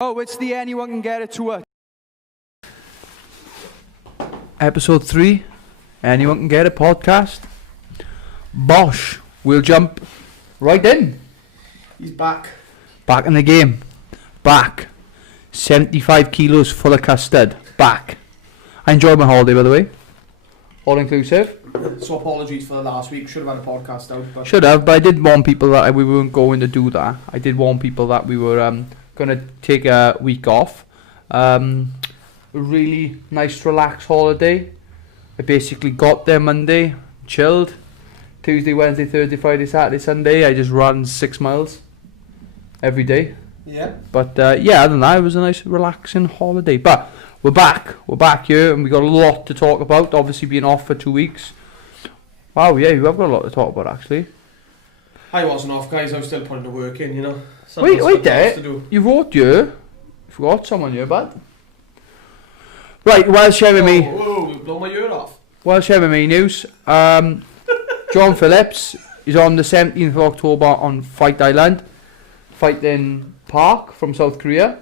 Oh, it's the Anyone Can Get It tour. Episode 3, Anyone Can Get It podcast. Bosh, we'll jump right in. He's back. Back in the game. Back. 75 kilos full of custard. Back. I enjoyed my holiday, by the way. All inclusive. So apologies for the last week. Should have had a podcast out. But Should have, but I did warn people that we weren't going to do that. I did warn people that we were going to take a week off. A really nice relaxed holiday. I basically got there Monday, chilled. Tuesday, Wednesday, Thursday, Friday, Saturday, Sunday, I just ran 6 miles every day. Yeah. But yeah, other than that, it was a nice relaxing holiday. But we're back here, and we got a lot to talk about. Obviously being off for 2 weeks. Wow, yeah, you have got a lot to talk about actually. I wasn't off, guys. I was still putting the work in, you know. Wait there. You wrote you forgot someone here, bud. Right, while sharing me. Whoa, you blow my ear off. While sharing me news, John Phillips is on the 17th of October on Fight Island, fighting Park from South Korea.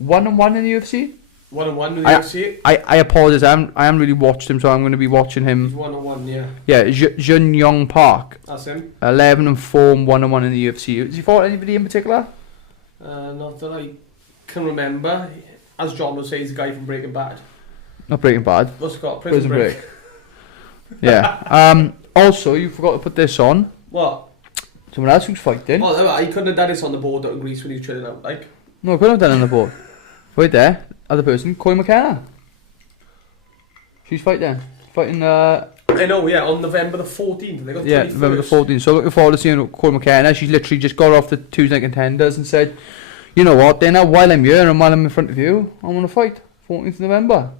1-1 in the UFC. 1-1 with the UFC. I apologise. I haven't really watched him, so I'm going to be watching him. He's 1-1, yeah. Yeah, Jun Yong Park. That's him. 11-4, 1-1 in the UFC. Has he fought anybody in particular? Not that I can remember. As John would say, he's a guy from Breaking Bad. Not Breaking Bad. What's it called? Prison Break. Yeah. Also, you forgot to put this on. What? Someone else who's fighting. Well, I couldn't have done this on the board out in Greece when he was chilling out, like. No, I couldn't have done it on the board. Wait there. Other person, Coy McKenna. She's fighting. I know, yeah, on November the 14th. They got 21st. November the 14th. So looking forward to seeing Coy McKenna. She's literally just got off the Tuesday Night Contenders and said, you know what, Dana, while I'm here and while I'm in front of you, I want to fight. 14th of November.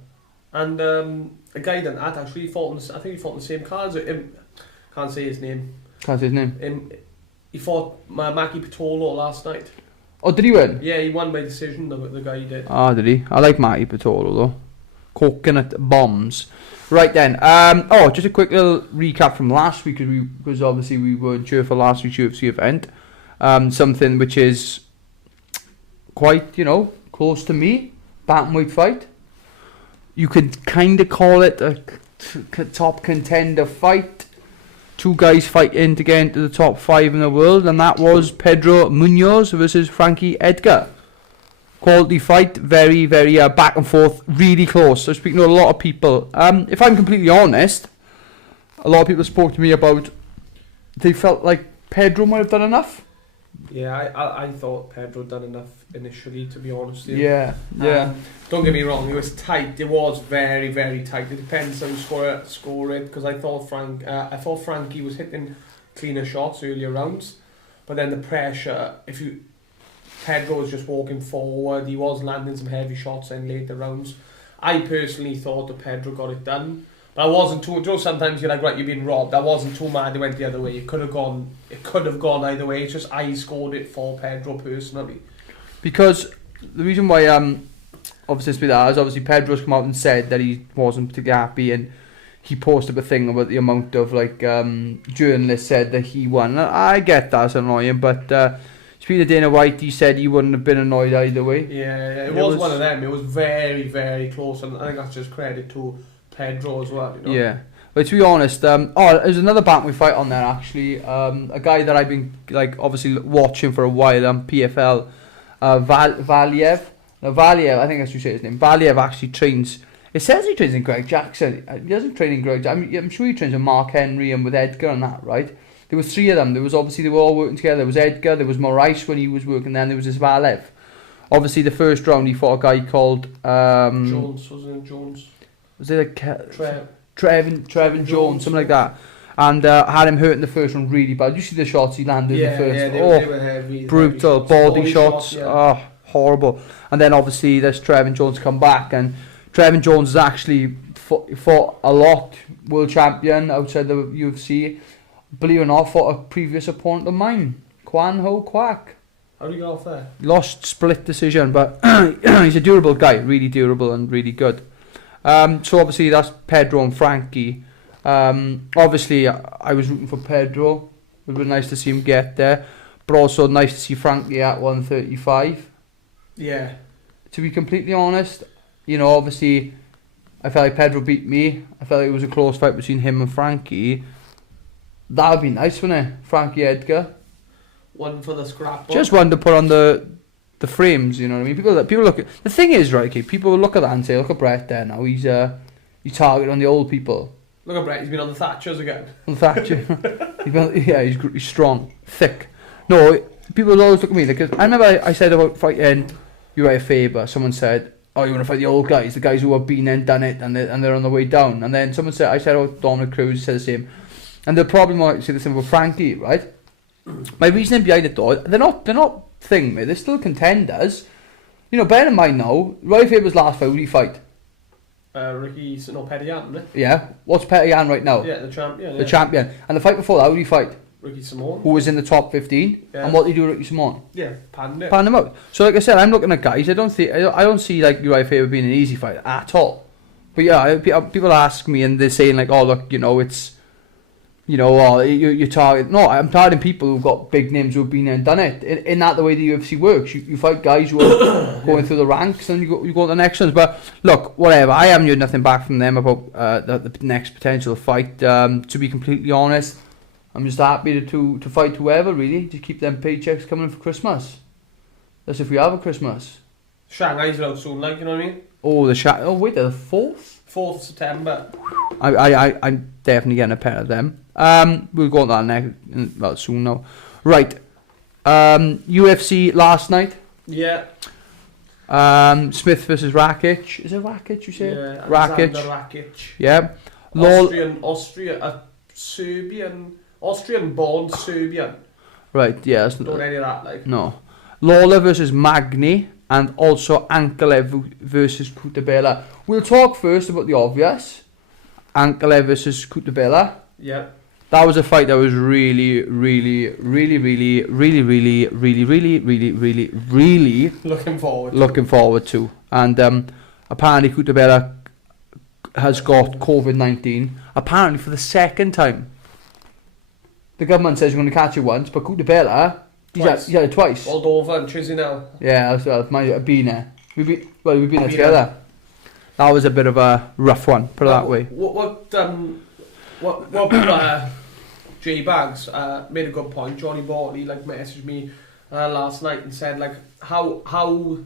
And a guy done that actually. I think he fought in the same card as him. Can't say his name. He fought Maki Pitolo last night. Oh, did he win? Yeah, he won by decision, the guy did. Oh, did he? I like Maki Pitolo though. Coconut bombs. Right then, just a quick little recap from last week, because obviously we weren't sure for last week's UFC event. Something which is quite, close to me. Bantamweight fight. You could kind of call it a top contender fight. 2 guys fighting to get into the top 5 in the world, and that was Pedro Munoz versus Frankie Edgar. Quality fight, very, very back and forth, really close. So speaking to a lot of people, if I'm completely honest, a lot of people spoke to me about they felt like Pedro might have done enough. Yeah, I thought Pedro done enough initially, to be honest with you. Yeah. Don't get me wrong, it was tight. It was very, very tight. It depends how you score it, because I thought Frankie was hitting cleaner shots earlier rounds, but then the pressure, Pedro was just walking forward, he was landing some heavy shots in later rounds. I personally thought that Pedro got it done, but I wasn't too. Sometimes you're like, right, you're being robbed. I wasn't too mad. It went the other way. It could have gone either way. It's just I scored it for Pedro personally. Because the reason why obviously with that is obviously Pedro's come out and said that he wasn't particularly happy, and he posted a thing about the amount of journalists said that he won. I get that's annoying, but speaking of Dana White, he said he wouldn't have been annoyed either way. Yeah, it was one of them. It was very, very close, and I think that's just credit to Pedro as well. Yeah. But to be honest, there's another bantamweight fight on there actually. A guy that I've been obviously watching for a while, PFL, Valiev. Now Valiev, I think that's how you say his name. Valiev actually trains. It says he trains in Greg Jackson. He doesn't train in Greg Jackson. I'm sure he trains with Mark Henry and with Edgar and that, right? There was 3 of them. They were all working together. There was Edgar, there was Moraes when he was working there, and there was this Valiev. Obviously, the first round he fought a guy called Jones, wasn't it? Jones. Was it Trevin Jones, something like that, and had him hurt in the first one really bad. You see the shots he landed in the first. Yeah, they were heavy, brutal, body shots. Yeah. Horrible. And then obviously this Trevin Jones come back, and Trevin Jones has actually fought a lot, world champion outside the UFC. Believe it or not, fought a previous opponent of mine, Kwan Ho Kwak. How did he get off there? Lost split decision, but he's a durable guy, really durable and really good. So obviously that's Pedro and Frankie. Obviously I was rooting for Pedro. It would be nice to see him get there, but also nice to see Frankie at 135. Yeah. To be completely honest, you know, obviously, I felt like Pedro beat me. I felt like it was a close fight between him and Frankie. That would be nice, wouldn't it? Frankie Edgar. One for the scrapbook. Just one to put on the frames, you know what I mean? People look at... The thing is, right, okay, people look at that and say, look at Brett there now. He's targeted on the old people. Look at Brett, he's been on the Thatchers again. On Thatcher. He's strong, thick. No, people always look at me, like, I remember I said about fighting Uriah Faber. Someone said, oh, you want to fight the old guys, the guys who have been there and done it, and they're on the way down. And then someone said, I said, oh, Dominic Cruz said the same. And the problem might say the same about Frankie, right? My reasoning behind it though, they're not thing, mate. They're still contenders. You know, bear in mind now, Uriah Faber's last fight, who did he fight? Petty Ann, isn't it? Yeah. What's Petty Ann right now? Yeah, the champion. The champion. And the fight before that, who did he fight? Ricky Simone. Who was in the top 15. Yeah. And what did he do with Ricky Simone? Yeah, panned it. Pan him out. So like I said, I'm looking at guys. I don't see like Uriah Faber being an easy fight at all. But yeah, people ask me and they're saying like, oh look, you know, it's, you know, oh, you target. No, I'm targeting people who've got big names who've been there and done it. In that the way the UFC works, you fight guys who are going through the ranks, and you go to the next ones. But look, whatever. I haven't heard nothing back from them about the next potential fight. To be completely honest, I'm just happy to fight whoever, really, to keep them paychecks coming for Christmas. That's if we have a Christmas. Shanghai's out soon, like, you know what I mean? Oh, oh wait, the 4th? 4th September. I'm definitely getting a pair of them. We'll go on that next, soon now. Right. UFC last night. Yeah. Smith versus Rakic. Is it Rakic you say? Yeah, Rakic. Rakic. Yeah. Austrian-born Serbian. Right, yeah. Don't any of that, like. No. Lawler versus Magny, and also Ankalev versus Kutabela. We'll talk first about the obvious. Ankalev versus Kutabela. Yeah. That was a fight that was really looking forward to. And apparently Kutabela has got COVID-19. Apparently for the second time. The government says you're going to catch it once, but Kutabela, he's had it twice. Moldova and Chisinau. Yeah, that's well. I've been there. We've been there together. That was a bit of a rough one, put it that way. What J Bags made a good point. Johnny Bortley messaged me last night and said how's the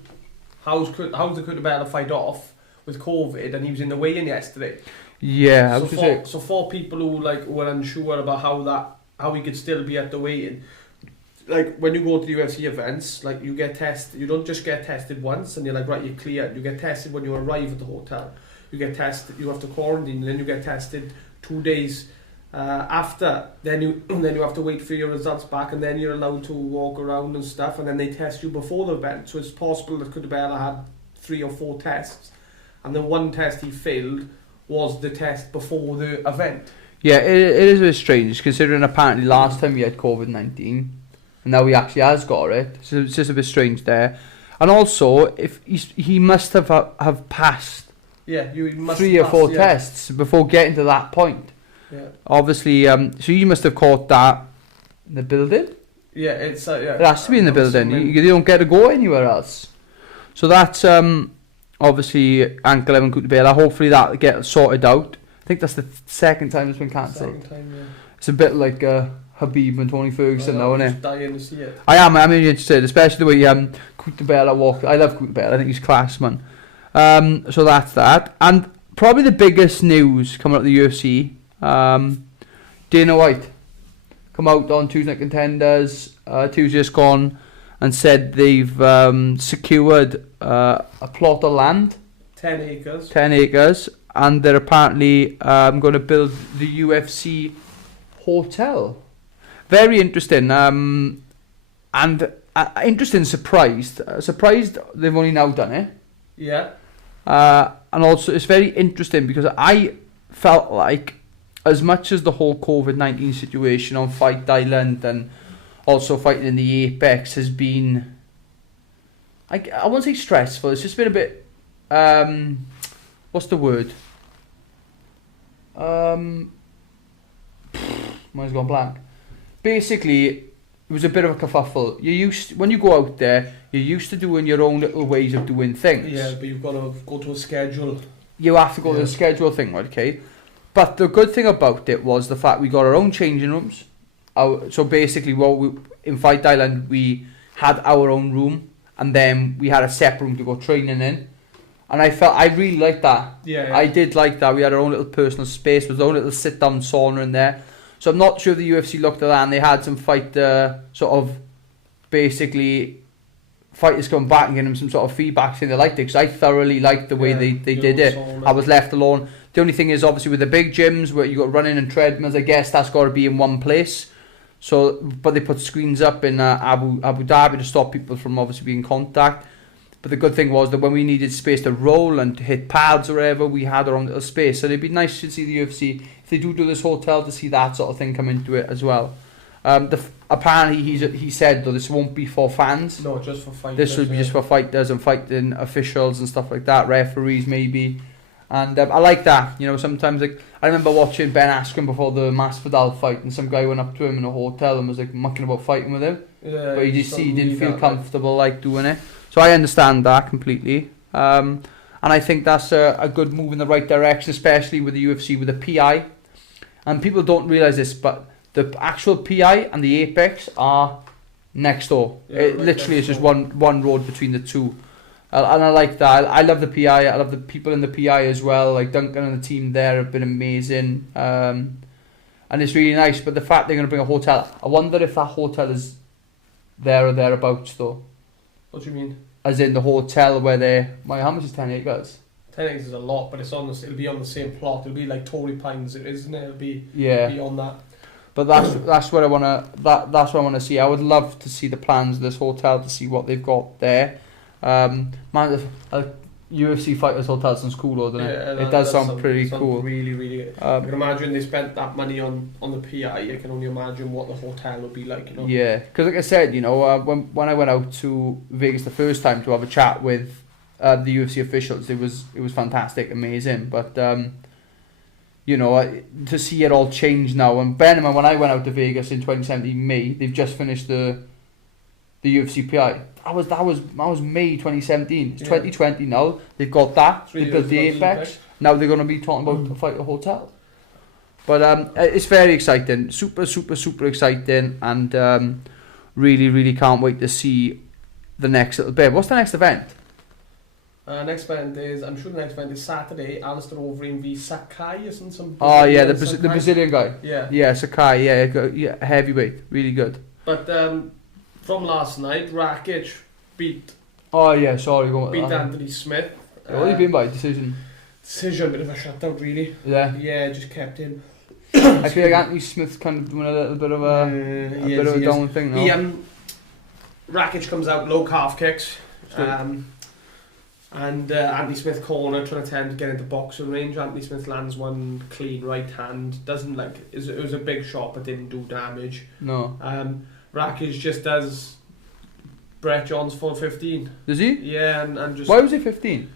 Kutabela fight off with COVID, and he was in the weigh-in yesterday. Yeah, so for people who were unsure about how he could still be at the weigh-in, when you go to the UFC events, you get tested. You don't just get tested once and you're right, you're clear. You get tested when you arrive at the hotel. You get tested. You have to quarantine, and then you get tested 2 days after. Then you have to wait for your results back, and then you're allowed to walk around and stuff. And then they test you before the event. So it's possible that Kutabela had 3 or 4 tests, and the one test he failed was the test before the event. Yeah, it is a bit strange considering apparently last time he had COVID-19. And now he actually has got it, so it's just a bit strange there. And also, if he must have passed 3 or 4 tests before getting to that point. Yeah. Obviously, so you must have caught that in the building. Yeah, it's it has to be in the building. You don't get to go anywhere else. So that's obviously Ankalev and Kutabela. Hopefully that gets sorted out. I think that's the second time it's been cancelled. Second time, yeah. It's a bit like Habib and Tony Ferguson now, isn't it? Dying to see it. I'm interested, especially the way Kutabela walked. I love Kutabela. I think he's class, man. So that's that. And probably the biggest news coming out of the UFC, Dana White come out on Tuesday Night Contenders, Tuesday just gone, and said they've secured a plot of land. 10 acres. 10 acres. And they're apparently going to build the UFC hotel. Very interesting. And interesting, surprised they've only now done it. Yeah. And also it's very interesting because I felt like, as much as the whole COVID-19 situation on Fight Island and also fighting in the Apex has been, I won't say stressful, it's just been a bit, what's the word? Mine's gone blank. Basically, it was a bit of a kerfuffle. When you go out there, you're used to doing your own little ways of doing things. Yeah, but you've got to go to a schedule. You have to go to the schedule thing, right, okay? But the good thing about it was the fact we got our own changing rooms. So basically, in Fight Island, we had our own room, and then we had a separate room to go training in. And I really liked that. Yeah. I did like that. We had our own little personal space with our own little sit-down sauna in there. So I'm not sure the UFC looked at that and they had some fight, sort of, basically, fighters come back and give them some sort of feedback saying they liked it. Because I thoroughly liked the way they did it. Sauna. I was left alone. The only thing is, obviously, with the big gyms where you got running and treadmills, I guess that's got to be in one place. So, but they put screens up in Abu Dhabi to stop people from obviously being in contact. But the good thing was that when we needed space to roll and to hit pads or whatever, we had our own little space. So it'd be nice to see the UFC, if they do this hotel, to see that sort of thing come into it as well. Apparently he said though this won't be for fans. No, just for fighters. This will be just for fighters and fighting officials and stuff like that, referees maybe. And I like that. You know, sometimes like I remember watching Ben Askren before the Masvidal fight, and some guy went up to him in a hotel and was like mucking about fighting with him. Yeah, but you just see he didn't feel comfortable like doing it. So I understand that completely. And I think that's a good move in the right direction, especially with the UFC with the PI. And people don't realise this, but the actual PI and the Apex are next door. Yeah, It right literally is next just door. one road between the two. And I like that. I love the PI. I love the people in the PI as well. Like Duncan and the team there have been amazing. And it's really nice. But the fact they're going to bring a hotel, I wonder if that hotel is there or thereabouts though. What do you mean? As in the hotel where they're... How much is 10 acres? 10 acres is a lot, but it'll be on the same plot. It'll be like Torrey Pines, isn't it? It'll be beyond that. But that's what I want to... That's what I want to see. I would love to see the plans of this hotel, to see what they've got there. UFC Fighters Hotel sounds cool, though, doesn't it? It does sound pretty cool. Really, really good. I can imagine they spent that money on the PI. I can only imagine what the hotel would be like, you know. Yeah, because like I said, you know, when I went out to Vegas the first time to have a chat with the UFC officials, it was fantastic, amazing. But you know, to see it all change now, and bear in mind when I went out to Vegas in 2017 May, they've just finished the UFC PI. That was May 2017. It's 2020 now. They've got that. They built the Apex. Now they're going to be talking about a fight a hotel. But it's very exciting. Super, super, super exciting. And really, really can't wait to see the next little bit. What's the next event? I'm sure the next event is Saturday. Alistair Overeem v Sakai, isn't some? Oh yeah, the Brazilian guy. Yeah, Sakai. Yeah, heavyweight, really good. But from last night, Rakic beat. Oh yeah, sorry. Beat Anthony Smith. What have you been by? Decision, bit of a shutout, really. Yeah, just kept him. I feel like Anthony Smith's kind of doing a little bit of a down thing now. Rakic comes out, low calf kicks. And Anthony Smith corner, trying to attempt to get into boxing range. Anthony Smith lands one clean right hand. It was a big shot, but didn't do damage. No. Rakic just does Brett John's full 15. Does he? Yeah, and just... Why was he 15?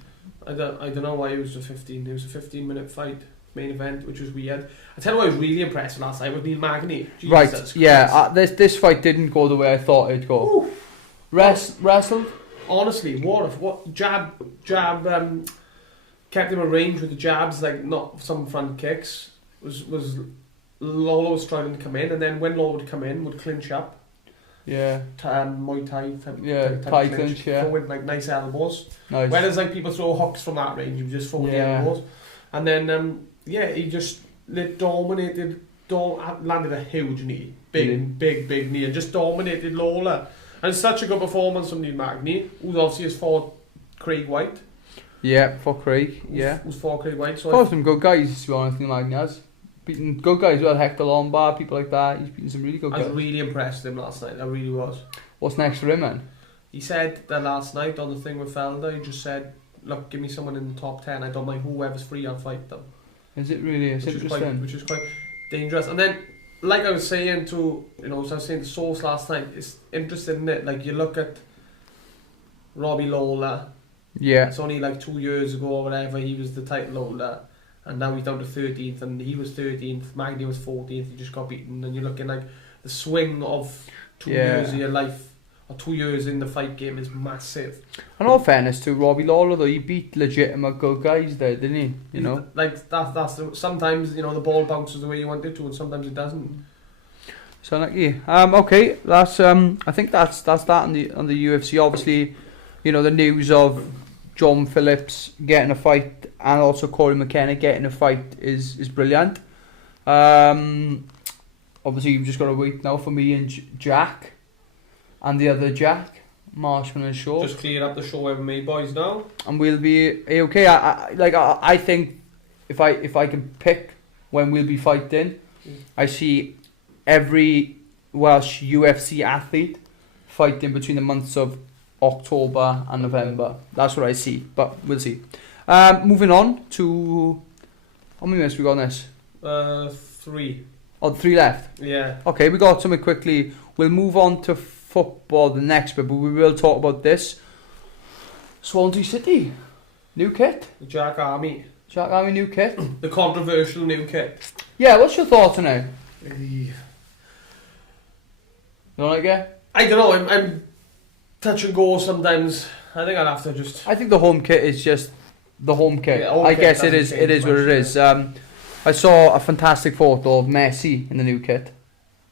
I don't know why it was a 15. It was a 15-minute fight, main event, which was weird. I tell you what I was really impressed last night with Neil Magny. Right, yeah, this fight didn't go the way I thought it'd go. Wrestled? Honestly, what jab kept him at range with the jabs, like not some front kicks. Was Lawler was trying to come in, and then when Lawler would come in, would clinch up. Yeah. Muay Thai type Thai clinch, yeah. Throw in like nice elbows. Nice. Whereas like people throw hooks from that range, you just throw the elbows. And then he just dominated. Landed a huge knee, big knee, and just dominated Lawler. And such a good performance from Neil Magny, who obviously has fought Craig White. Yeah, for Craig, yeah. Who's fought Craig White. So fought some good guys, to be honest, Neil Magny has. Beaten good guys, well, Hector Lombard, people like that. He's beaten some really good guys. I was really impressed with him last night, I really was. What's next for him, man? He said that last night on the thing with Felder, he just said, look, give me someone in the top 10, I don't mind whoever's free, I'll fight them. Is it really? It's interesting. Which is quite dangerous. And then, like I was saying to, as I was saying to Source last night, it's interesting, isn't it? Like, you look at Robbie Lawler. Yeah. It's only like 2 years ago or whatever, he was the title holder. And now he's down to 13th, and he was 13th, Magny was 14th, he just got beaten. And you're looking like the swing of 2 Yeah. years of your life, or 2 years in the fight game is massive. In all fairness to Robbie Lawler though, he beat legitimate good guys there, didn't he? You know? Like, sometimes, the ball bounces the way you want it to, and sometimes it doesn't. So like okay, that's I think that's that on the UFC. Obviously, the news of John Phillips getting a fight and also Corey McKenna getting a fight is brilliant. Obviously you've just got to wait now for me and Jack and the other Jack, Marshman and Shaw. Just clear up the show with me boys now. And we'll be okay. I think if I can pick when we'll be fighting, I see every Welsh UFC athlete fighting between the months of October and November. That's what I see, but we'll see. Moving on to how many minutes we got on this? 3. Oh, 3 left. Yeah. Okay, we got something quickly. We'll move on to football the next bit, but we will talk about this. Swansea City, new kit. The Jack Army. Jack Army new kit. The controversial new kit. Yeah, what's your thoughts on it? You don't like it? I don't know. I'm touch and go sometimes. I think I'll have to just. I think the home kit is just the home kit. Yeah, home I kit guess it doesn't is. change It is what it much, is. I saw a fantastic photo of Messi in the new kit.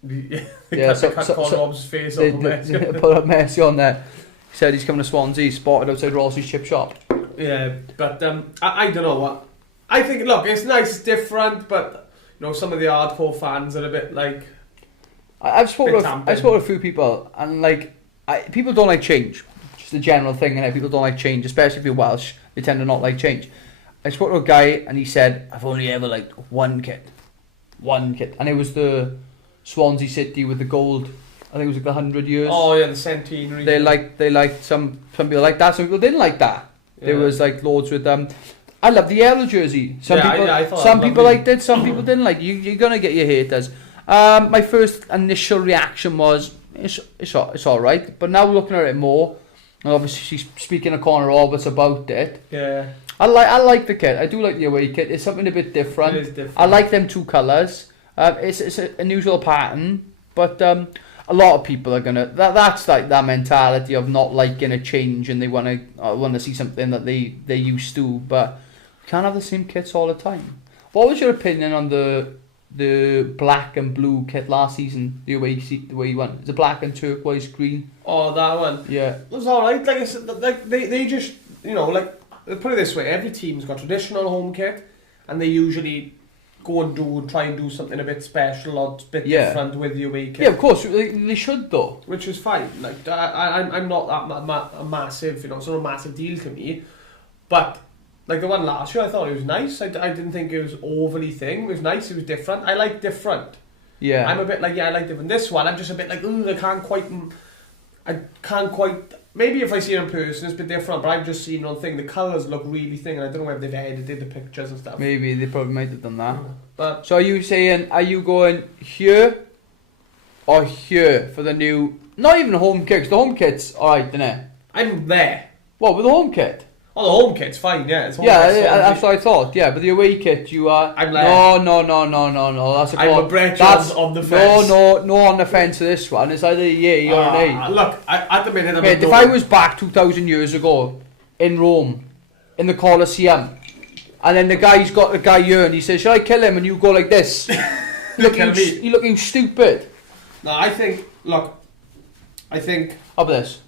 They Yeah, cut Rob's face They, off they, the they put up Messi on there. He said he's coming to Swansea. Spotted outside Rossi's chip shop. Yeah, but I don't know what. I think, look, it's nice, it's different, but some of the hardcore fans are a bit like. I've spoken tamping. to a few people, and people don't like change. Just a general thing, and people don't like change, especially if you're Welsh. They tend to not like change. I spoke to a guy, and he said, "I've only ever liked one kit, and it was the Swansea City with the gold. I think it was like the 100 years. Oh yeah, the centenary. They liked some people like that. Some people didn't like that. Yeah. There was like loads with I love the yellow jersey. Some I thought some that was people lovely. liked it. Some people didn't like it. You're gonna get your haters. My first initial reaction was it's all right. But now looking at it more, and obviously she's speaking to Conor Roberts about it. Yeah. I like the kit. I do like the away kit. It's something a bit different. It is different. I like them 2 colours. It's an unusual pattern, but a lot of people are gonna. That's like that mentality of not liking a change, and they wanna see something that they used to, but you can't have the same kits all the time. What was your opinion on the black and blue kit last season? The way you went, it's a black and turquoise green. Oh, that one. Yeah, It was alright. Like I said, like they just put it this way: every team's got traditional home kit, and they usually go and try and do something a bit special or a bit different with the away kit. yeah, of course they should though. Which is fine. Like I'm not that massive, it's not a massive deal to me. But like the one last year, I thought it was nice. I didn't think it was overly thing. It was nice. It was different. I like different. Yeah, I'm a bit like I like different. This one, I'm just a bit like I can't quite. Maybe if I see it in person, it's a bit different. But I've just seen one thing. The colours look really thin, and I don't know whether they've edited the pictures and stuff. maybe they probably might have done that. But So are you going here or here for the new? Not even the home kit. 'Cause the home kit's alright, isn't it? I'm there. What with the home kit? Oh, the home kit's fine. Yeah, it's home Yeah, kit's fine. that's what I thought. Yeah, but the away kit, you are. I'm there. No. That's a I'm call. a Brett That's on the fence. No on the fence to this one. It's either a yay or an A. Look, at the minute, I'm Mate, if I was back 2,000 years ago in Rome, in the Colosseum, and then the guy's got the guy here and he says, "Shall I kill him?" and you go like this, you're looking stupid. No, I think. Look, I think. How about this?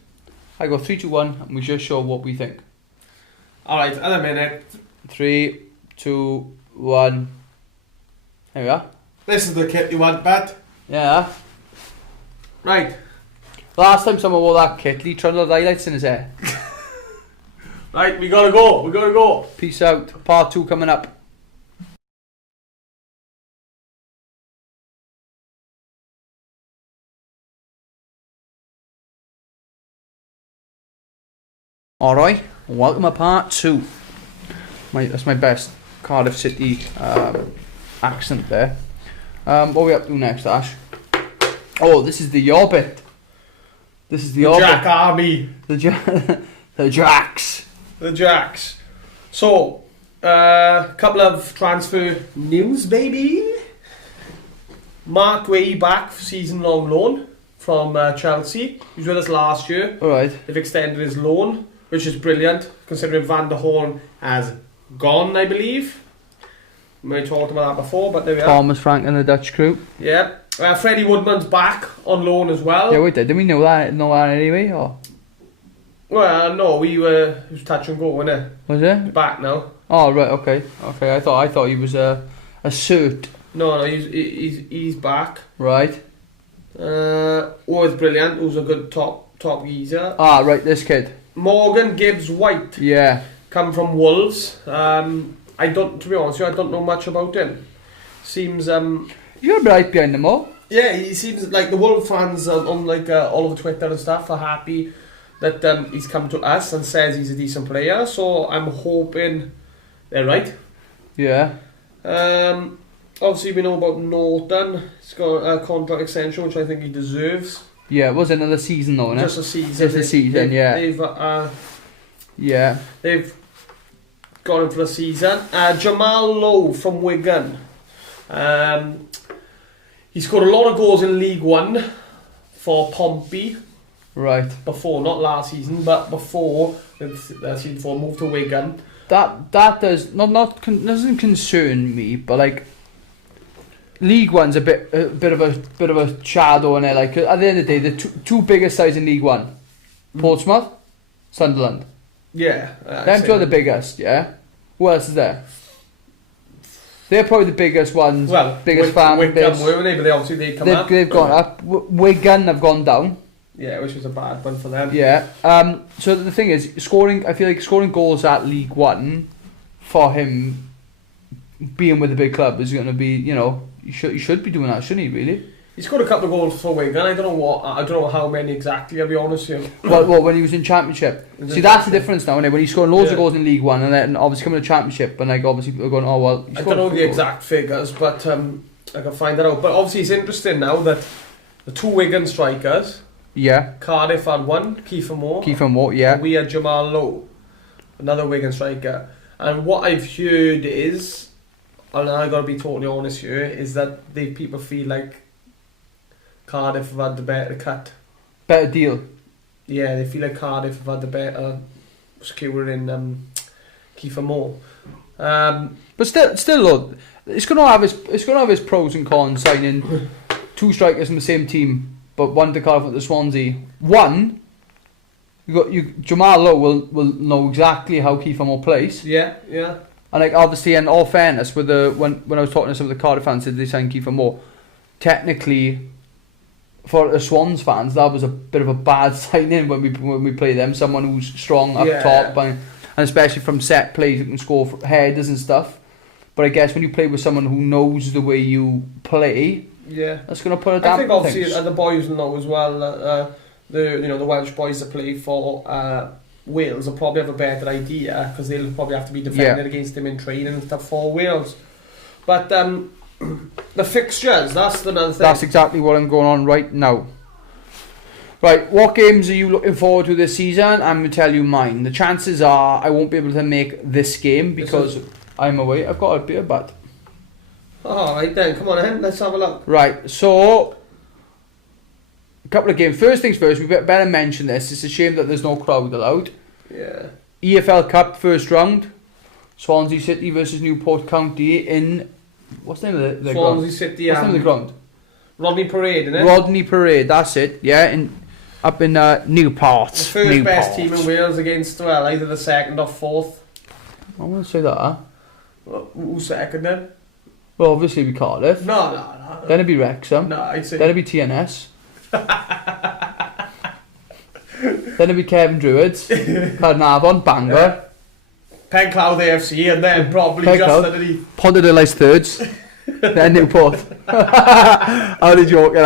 I go 3, 2, 1, and we just show what we think. All right, at a minute. 3, 2, 1. There we are. This is the kit you want, Bat. Yeah. Right. Last time someone wore that kit, Lee Trundle had highlights in his hair. Right, we gotta go. Peace out. Part 2 coming up. Alright, welcome to part 2. That's my best Cardiff City accent there. What are we up to next, Ash? Oh, this is the your bit. This is the your Jack bit. Army. The Jacks. The Jacks. So, couple of transfer news, baby. Mark Way back for season-long loan from Chelsea. He was with us last year. All right. They've extended his loan, which is brilliant, considering Van der Horn has gone, I believe. We talked about that before, but there we are. Thomas Frank and the Dutch crew. Yeah. Freddie Woodman's back on loan as well. Yeah, we did. Didn't we know that anyway? Or Well, no, it was touch and go, wasn't it? was it? He's back now. Oh right, okay. I thought he was a cert. No, he's back. Right. Always brilliant. Who's a good top geezer. Ah, right. This kid. Morgan Gibbs White. Yeah. Come from Wolves. To be honest with you, I don't know much about him. Seems You're right behind them all. yeah, he seems like the Wolves fans on like all over Twitter and stuff are happy that he's come to us and says he's a decent player. So I'm hoping they're right. Yeah. Obviously we know about Norton. He's got a contract extension, which I think he deserves. Yeah. It was another season though, innit? Just a season. Just a season. Yeah. They've got him for a season. Jamal Lowe from Wigan. He scored a lot of goals in League One for Pompey. Right. Before, not last season, but before the season before, moved to Wigan. That doesn't concern me, but like League One's a bit of a shadow in it. Like at the end of the day, the two biggest sides in League One, Portsmouth, Sunderland. Yeah, Them two are the biggest. Yeah. Who else is there? They're probably the biggest ones. Well, biggest fan Wigan base. weren't they? But they come up. They've gone up. Wigan have gone down. Yeah, which was a bad one for them. Yeah. So the thing is, I feel like scoring goals at League One for him being with a big club is going to be, you should be doing that, shouldn't he? Really? He scored a couple of goals for Wigan. I don't know how many exactly. I'll be honest with you. Well, when he was in Championship. See, that's the difference now, isn't it? When he's scoring loads of goals in League One and then obviously coming to Championship, and like obviously people are going, oh well. I don't know the exact figures, but I can find that out. But obviously, it's interesting now that the two Wigan strikers. Yeah. Cardiff had one, Kiefer Moore. Yeah. And we had Jamal Lowe, another Wigan striker. And what I've heard is, and I got to be totally honest here, is that people feel like Cardiff have had the better cut. Better deal. Yeah, they feel like Cardiff have had the better securing Kiefer Moore. But still, though, it's going to have his pros and cons signing two strikers from the same team. But one to Cardiff at the Swansea. One, Jamal Lowe will know exactly how Kiefer Moore plays. Yeah. And like obviously, in all fairness, when I was talking to some of the Cardiff fans, did they sign Kiefer Moore? Technically, for the Swans fans, that was a bit of a bad signing when we play them. Someone who's strong up top and especially from set plays, who can score headers and stuff. But I guess when you play with someone who knows the way you play. Yeah, that's going to put a damper. I think obviously the boys will know as well. The Welsh boys that play for Wales will probably have a better idea because they'll probably have to be defended against them in training and stuff for Wales. But the fixtures, that's another thing. That's exactly what I'm going on right now. Right, what games are you looking forward to this season? I'm going to tell you mine. The chances are I won't be able to make this game because I'm away. I've got a beer butt. Alright then, come on then, let's have a look. Right, so a couple of games. First things first, we better mention this. It's a shame that there's no crowd allowed. Yeah. EFL Cup first round. Swansea City versus Newport County in what's the name of the Swansea ground? City. What's the name of the ground? Rodney Parade, isn't it? Rodney Parade, that's it. Yeah, up in Newport. The first best team in Wales against either the second or fourth. I want to say that. Huh? Who's second then? Well, obviously we Cardiff. No. Then it'd be Wrexham. No, I'd say. Then it'd be TNS. Then it'd be Kevin Druids. Carnarvon, Bangor. Yeah. Pencloud AFC, and then probably just underneath. Ponderlice thirds. Then Newport. Only joking.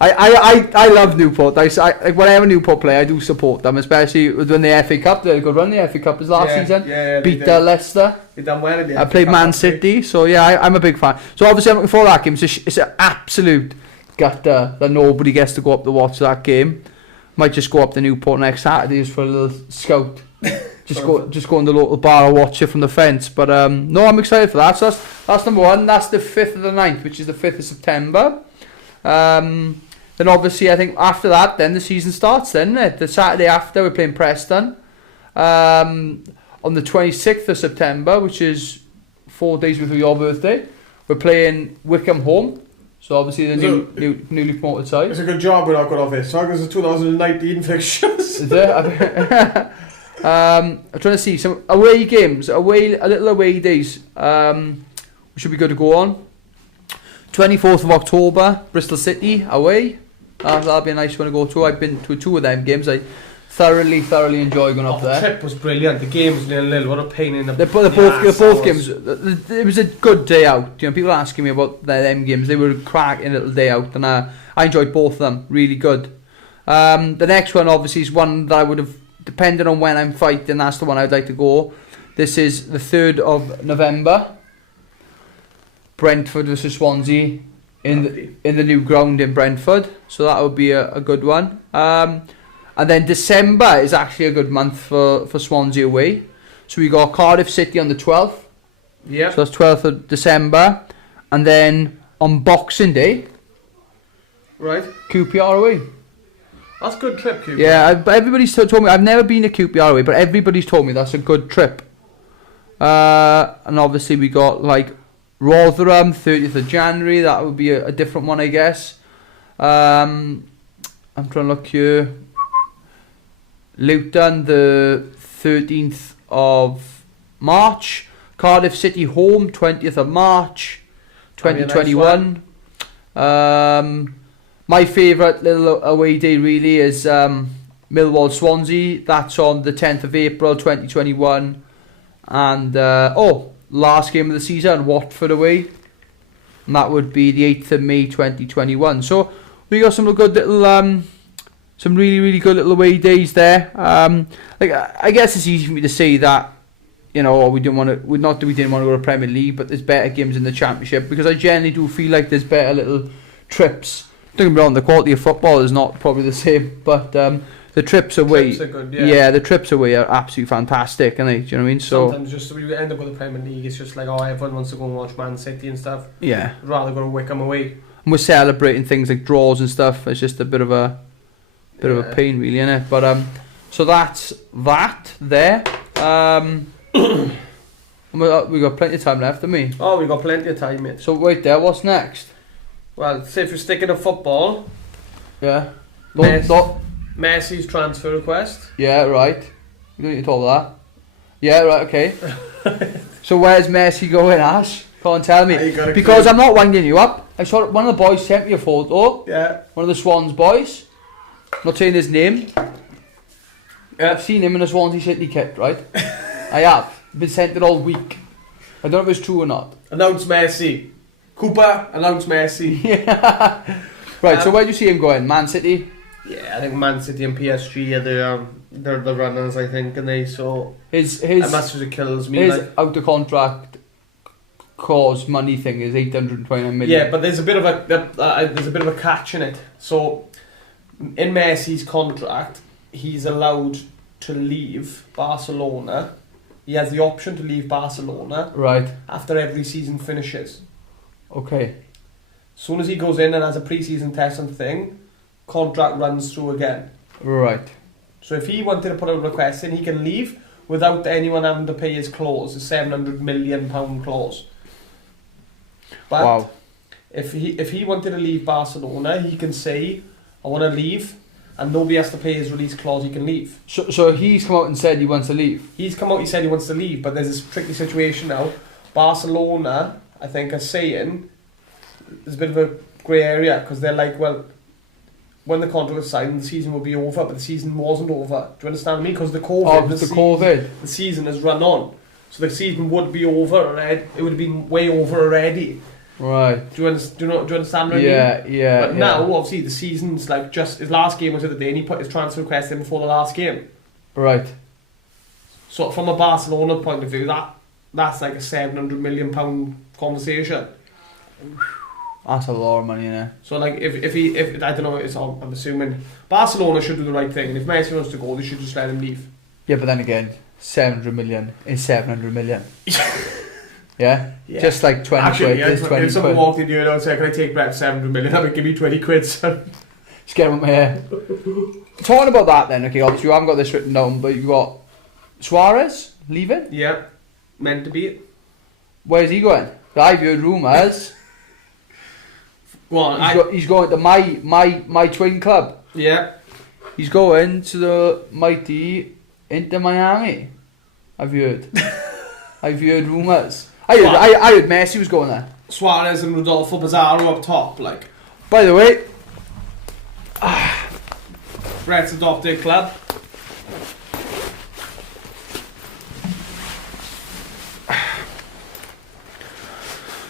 I love Newport. Whenever Newport play, I do support them, especially when the FA Cup. They had a good run. The FA Cup was last season. Yeah, beat Leicester. They done well in the I played Man City, so yeah, I'm a big fan. So obviously I'm looking forward to that game. It's an absolute gutter that nobody gets to go up to watch that game. Might just go up to Newport next Saturday just for a little scout. Just go in the local bar and watch it from the fence. But no, I'm excited for that. So that's number one. That's the 5th of the 9th, which is the 5th of September. Then obviously I think after that, then the season starts. Then isn't it? The Saturday after we're playing Preston, on the 26th of September, which is 4 days before your birthday. We're playing Wickham home. So obviously the newly promoted side. It's a good job we're not going off this. So because the 2019 fixtures. Is it? I'm trying to see some away games, a little away days. Should be good to go on. 24th of October, Bristol City away. That'll be a nice one to go to. I've been to 2 of them games. I thoroughly enjoy going up there. The trip was brilliant. The games were a little. What a pain in the. They're both games. It was a good day out. You know, people asking me about them games. They were a cracking little day out, and I enjoyed both of them. Really good. The next one obviously is one that I would have, depending on when I'm fighting, that's the one I'd like to go. This is the 3rd of November. Brentford versus Swansea in the new ground in Brentford. So that would be a good one. And then December is actually a good month for Swansea away. So we got Cardiff City on the 12th. Yeah. So that's 12th of December. And then on Boxing Day, right, QPR away. That's a good trip, QPR. Yeah, everybody's told me, I've never been to QPR away, but everybody's told me that's a good trip. And obviously we got like Rotherham, 30th of January. That would be a different one, I guess. I'm trying to look here. Luton, the 13th of March. Cardiff City home, 20th of March, 2021. My favourite little away day really is Millwall Swansea. That's on the 10th of April, 2021. And last game of the season, Watford away. And that would be the 8th of May, 2021. So we got some good little some really good little away days there. I guess it's easy for me to say that, you know, we didn't want to go to Premier League, but there's better games in the Championship, because I generally do feel like there's better little trips. Don't get me wrong, the quality of football is not probably the same, but the trips away, trips are good, yeah. The trips away are absolutely fantastic, and do you know what I mean? So sometimes just we end up with the Premier League, it's just like, everyone wants to go and watch Man City and stuff. Yeah, I'd rather go to Wickham away. And we're celebrating things like draws and stuff. It's just a bit of a pain, really, isn't it? But so that's that there. We got plenty of time left, haven't we? Oh, we got plenty of time, mate. So wait there, what's next? Well, say if you're sticking to football, Yeah. Messi's transfer request. Yeah, right. You don't need to talk about that. Yeah, right, okay. So where's Messi going, Ash? Can't tell me. Because I'm not winding you up. I saw one of the boys sent me a photo. Yeah. One of the Swans boys. Not saying his name. Yeah. I've seen him in a Swansea City kit, right? I have. Been sent it all week. I don't know if it's true or not. Announce Messi. Cooper, announce Messi. Yeah. Right, so where do you see him going? Man City? Yeah, I think Man City and PSG are they're the runners, I think, and they so his as much as it kills me. His out of contract clause money thing is 829 million. Yeah, but there's a bit of a catch in it. So in Messi's contract, he's allowed to leave Barcelona. He has the option to leave Barcelona right after every season finishes. Okay. As soon as he goes in and has a pre-season test and thing, contract runs through again. Right. So if he wanted to put a request in, he can leave without anyone having to pay his clause, his £700 million clause. But wow. If he wanted to leave Barcelona, he can say, I want to leave, and nobody has to pay his release clause, he can leave. So he's come out and said he wants to leave? He's come out, he said he wants to leave, but there's this tricky situation now. Barcelona, I think, are saying, there's a bit of a grey area, because they're like, well, when the contract was signed, the season will be over, but the season wasn't over. Do you understand me? Because the COVID, the season has run on. So the season would be over already. It would have been way over already. Right. Do you understand what I mean? Yeah. But now, obviously, the season's like just his last game was the other day, and he put his transfer request in before the last game. Right. So from a Barcelona point of view, that's like a £700 million conversation. That's a lot of money, innit? So like if I don't know, I'm assuming Barcelona should do the right thing, and if Messi wants to go, they should just let him leave. Yeah, but then again, 700 million is 700 million. Yeah? Just like 20 Actually, quid is 20 if someone quid. walked in here and said, can I take back 700 million? I would give me 20 quid, son. Just get him my hair. Talking about that then, okay, obviously you haven't got this written down, but you've got Suarez leaving. Yeah, meant to be. Where's he going? I've heard rumours. Go on, He's going to my twin club. Yeah. He's going to the mighty Inter Miami. I've heard. I've heard rumours. I heard Messi was going there. Suarez and Rodolfo Pizarro up top, like. By the way, Brett's adopted club.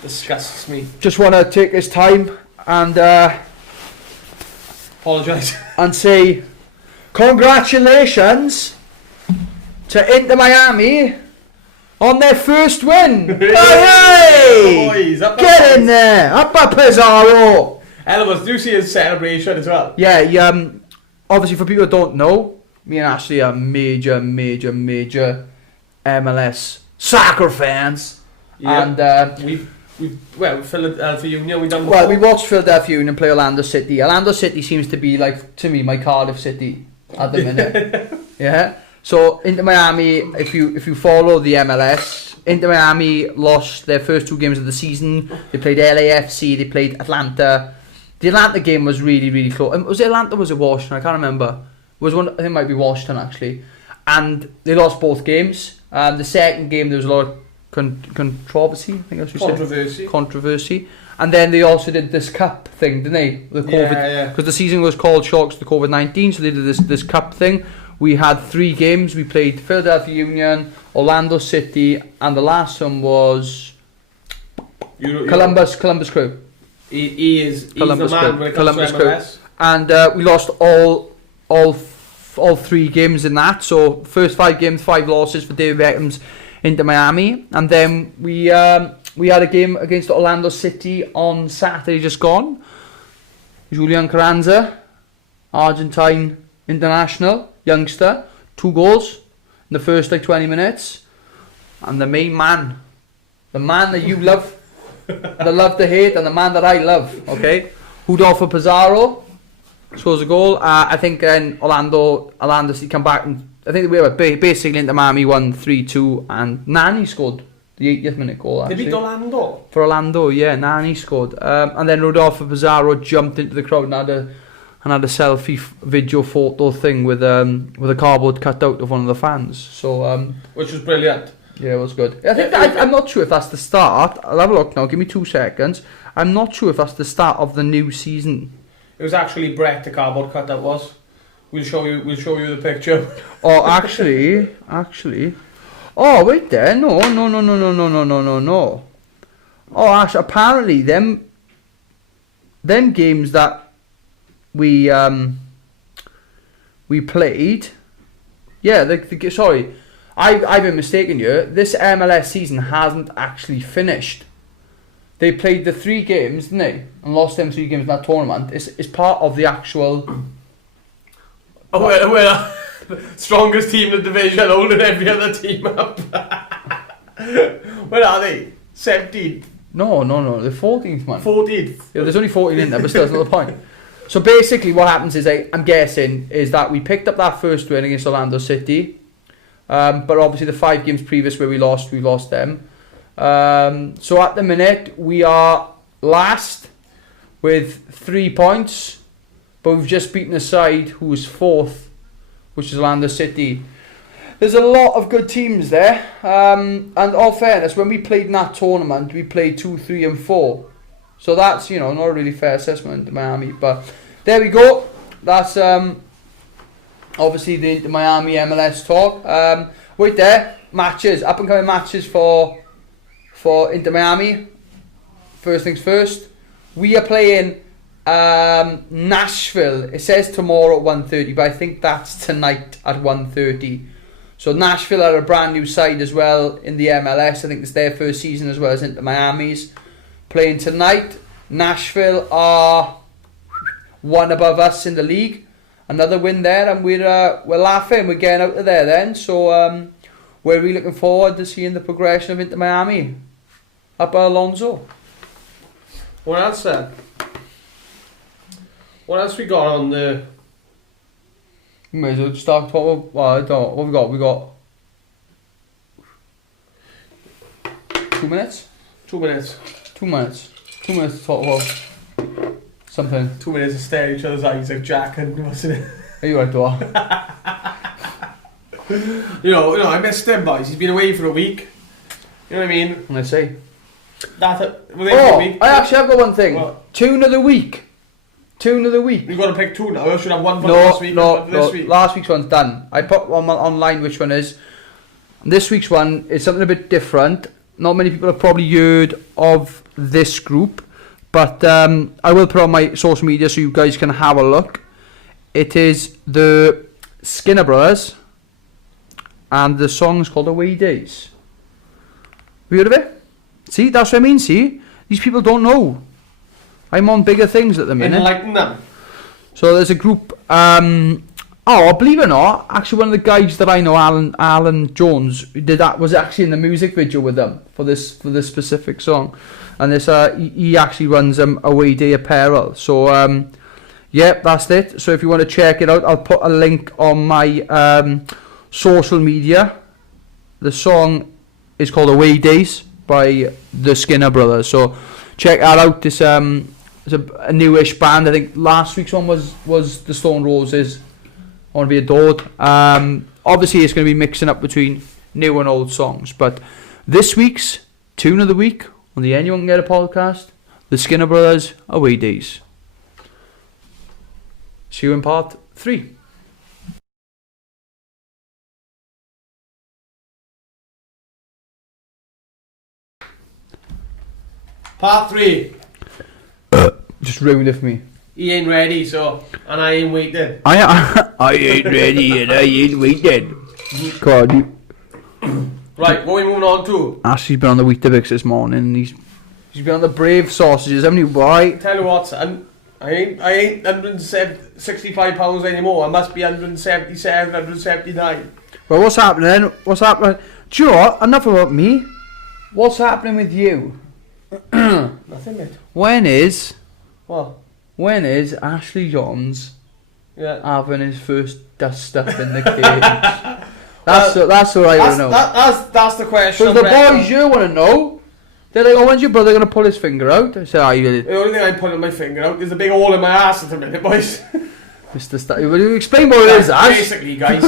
Disgusts me. just want to take this time and Apologise. and say congratulations to Inter Miami on their first win. Hey! Boys, up Get in there! Up Pizarro! Elvis, do you see his celebration as well? Yeah, obviously for people who don't know, me and Ashley are major MLS soccer fans. Yeah. And we Philadelphia Union, we done. well, we watched Philadelphia Union play Orlando City. Orlando City seems to be like, to me, my Cardiff City at the minute. Yeah. So Inter Miami, if you follow the MLS, Inter Miami lost their first 2 games of the season. They played LAFC, they played Atlanta. The Atlanta game was really close. Was it Atlanta or was it Washington? I can't remember. It was one. I think it might be Washington actually. And they lost both games. The second game there was a lot of controversy. I think that's what you said. Controversy. And then they also did this cup thing, didn't they? The COVID. Yeah. Because the season was called Shocks to COVID-19, so they did this cup thing. We had 3 games. We played Philadelphia Union, Orlando City, and the last one was Columbus Crew. He's the man when it comes to MLS. And we lost all 3 games in that. So first 5 games, 5 losses for David Beckham's Inter Miami, and then we had a game against Orlando City on Saturday just gone. Julian Carranza, Argentine international, youngster, 2 goals in the first 20 minutes, and the main man, the man that you love, the love to hate, and the man that I love, okay, Rodolfo Pizarro scores a goal. I think then Orlando City come back, and I think we were basically Inter Miami won 3-2, and Nani scored the 80th minute goal. Actually. They beat Orlando? For Orlando, yeah, Nani scored. And then Rodolfo Pizarro jumped into the crowd and had a selfie video photo thing with a cardboard cutout of one of the fans. So which was brilliant. Yeah, it was good. I think I'm not sure if that's the start. I'll have a look now. Give me 2 seconds. I'm not sure if that's the start of the new season. It was actually Brett the cardboard cutout was. We'll show you the picture. Oh, actually. Oh, wait there. No. Oh, actually, apparently them games that we played. Yeah, sorry, I've been mistaken here. This MLS season hasn't actually finished. They played the 3 games, didn't they? And lost them 3 games in that tournament. It's part of the actual. Oh, well, strongest team in the division, holding every other team up. Where are they? 17th? No, they're 14th, man. 14th? Yeah, there's only 14 in there, but still, that's not the point. So basically what happens is, I'm guessing, is that we picked up that first win against Orlando City, but obviously the 5 games previous where we lost them. So at the minute, we are last with 3 points, but we've just beaten a side who is 4th, which is Orlando City. There's a lot of good teams there, and all fairness, when we played in that tournament, we played 2, 3 and 4. So that's, not a really fair assessment to Miami, but there we go. That's obviously the Inter Miami MLS talk. Wait there, matches, up and coming matches for Inter Miami. First things first, we are playing Nashville. It says tomorrow at 1:30, but I think that's tonight at 1:30. So Nashville are a brand new side as well in the MLS. I think it's their first season as well as Inter Miami's. Playing tonight. Nashville are 1 above us in the league. Another win there, and we're laughing. We're getting out of there then. So we're really looking forward to seeing the progression of Inter Miami. Up Alonso. What else, sir? What else we got on the... We may as well start talking. Well, I don't know. What we got? We got 2 minutes. 2 minutes. 2 minutes. 2 minutes to talk about something. 2 minutes to stare at each other's eyes like Jack and what's it? Are you right, Dora? You know, I missed him, boys. He's been away for a week. You know what I mean? And I say. Within a week. I actually have got one thing. What? Tune of the week. Tune of the week. You've got to pick two now. I should have one for last week and one for this week. Last week's one's done. I put one online which one is. This week's one is something a bit different. Not many people have probably heard of this group, but I will put it on my social media so you guys can have a look. It is the Skinner Brothers, and the song's called Away Days. Have you heard of it? See, that's what I mean, see? These people don't know. I'm on bigger things at the minute. Enlighten them. So there's a group, believe it or not, actually one of the guys that I know, Alan Jones, who did that, was actually in the music video with them for this specific song. And this he actually runs Away Day Apparel. So yeah, that's it. So if you want to check it out, I'll put a link on my social media. The song is called Away Days by the Skinner Brothers. So check that out. It's a newish band. I think last week's one was the Stone Roses, I Want to Be Adored. Obviously it's going to be mixing up between new and old songs, but this week's tune of the week on the Anyone Can Get a podcast, the Skinner Brothers, Away Days. See you in part 3. Part 3. Just ruined it for me. He ain't ready, and I ain't waiting. I ain't ready and I ain't waiting. God, Right, what are we moving on to? Ashley's been on the Weetabix this morning and he's been on the Brave sausages, haven't you, boy? Tell you what, son, I ain't 165 pounds anymore. I must be 177, 179. Well, what's happening then? What's happening? Do you know what? Enough about me. What's happening with you? Nothing, mate. When is What? Ashley Johns Yeah. having his first dust up in the cage? That's what I want to know. That's the question. Because the boys you want to know. They're like, oh, when's your brother going to pull his finger out? I said, the only thing I'm pulling my finger out is a big hole in my ass at the minute, boys. Mr. Will you explain what it is, Ash? Basically, guys.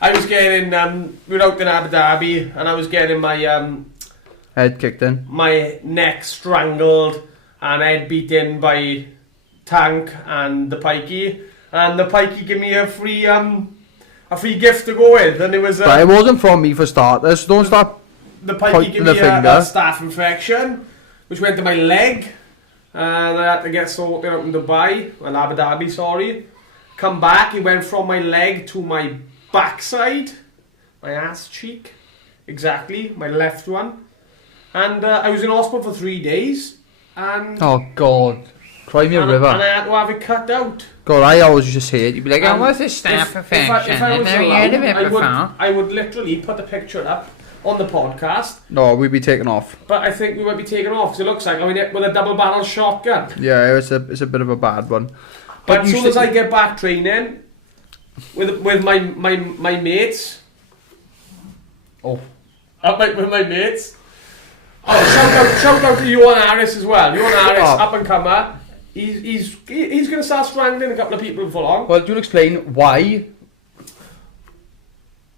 I was getting, we were out in Abu Dhabi, and I was getting my, Head kicked in. my neck strangled, and head beat in by Tank and the Pikey. And the Pikey gave me a free gift to go with, and it was... But it wasn't from me for starters. Don't start... The Pikey gave me a staph infection, which went to my leg, and I had to get sorted out in Dubai, well, Abu Dhabi, sorry. Come back, it went from my leg to my backside, my ass cheek, exactly, my left one. And I was in hospital for 3 days, and... Oh, God. Cry me a river. And I had to have it cut out. God, I always just say it. You'd be like, oh, what's this If I was allowed, I would literally put the picture up on the podcast. No, we'd be taken off. But I think we might be taken off, because it looks like I'm in it with a double barrel shotgun. Yeah, it's a bit of a bad one. But as soon as I get back training with my mates. Oh. With my mates. Oh, shout out to Johan Harris as well. Johan Harris, up and comer. He's going to start strangling a couple of people before long. Well, do you explain why?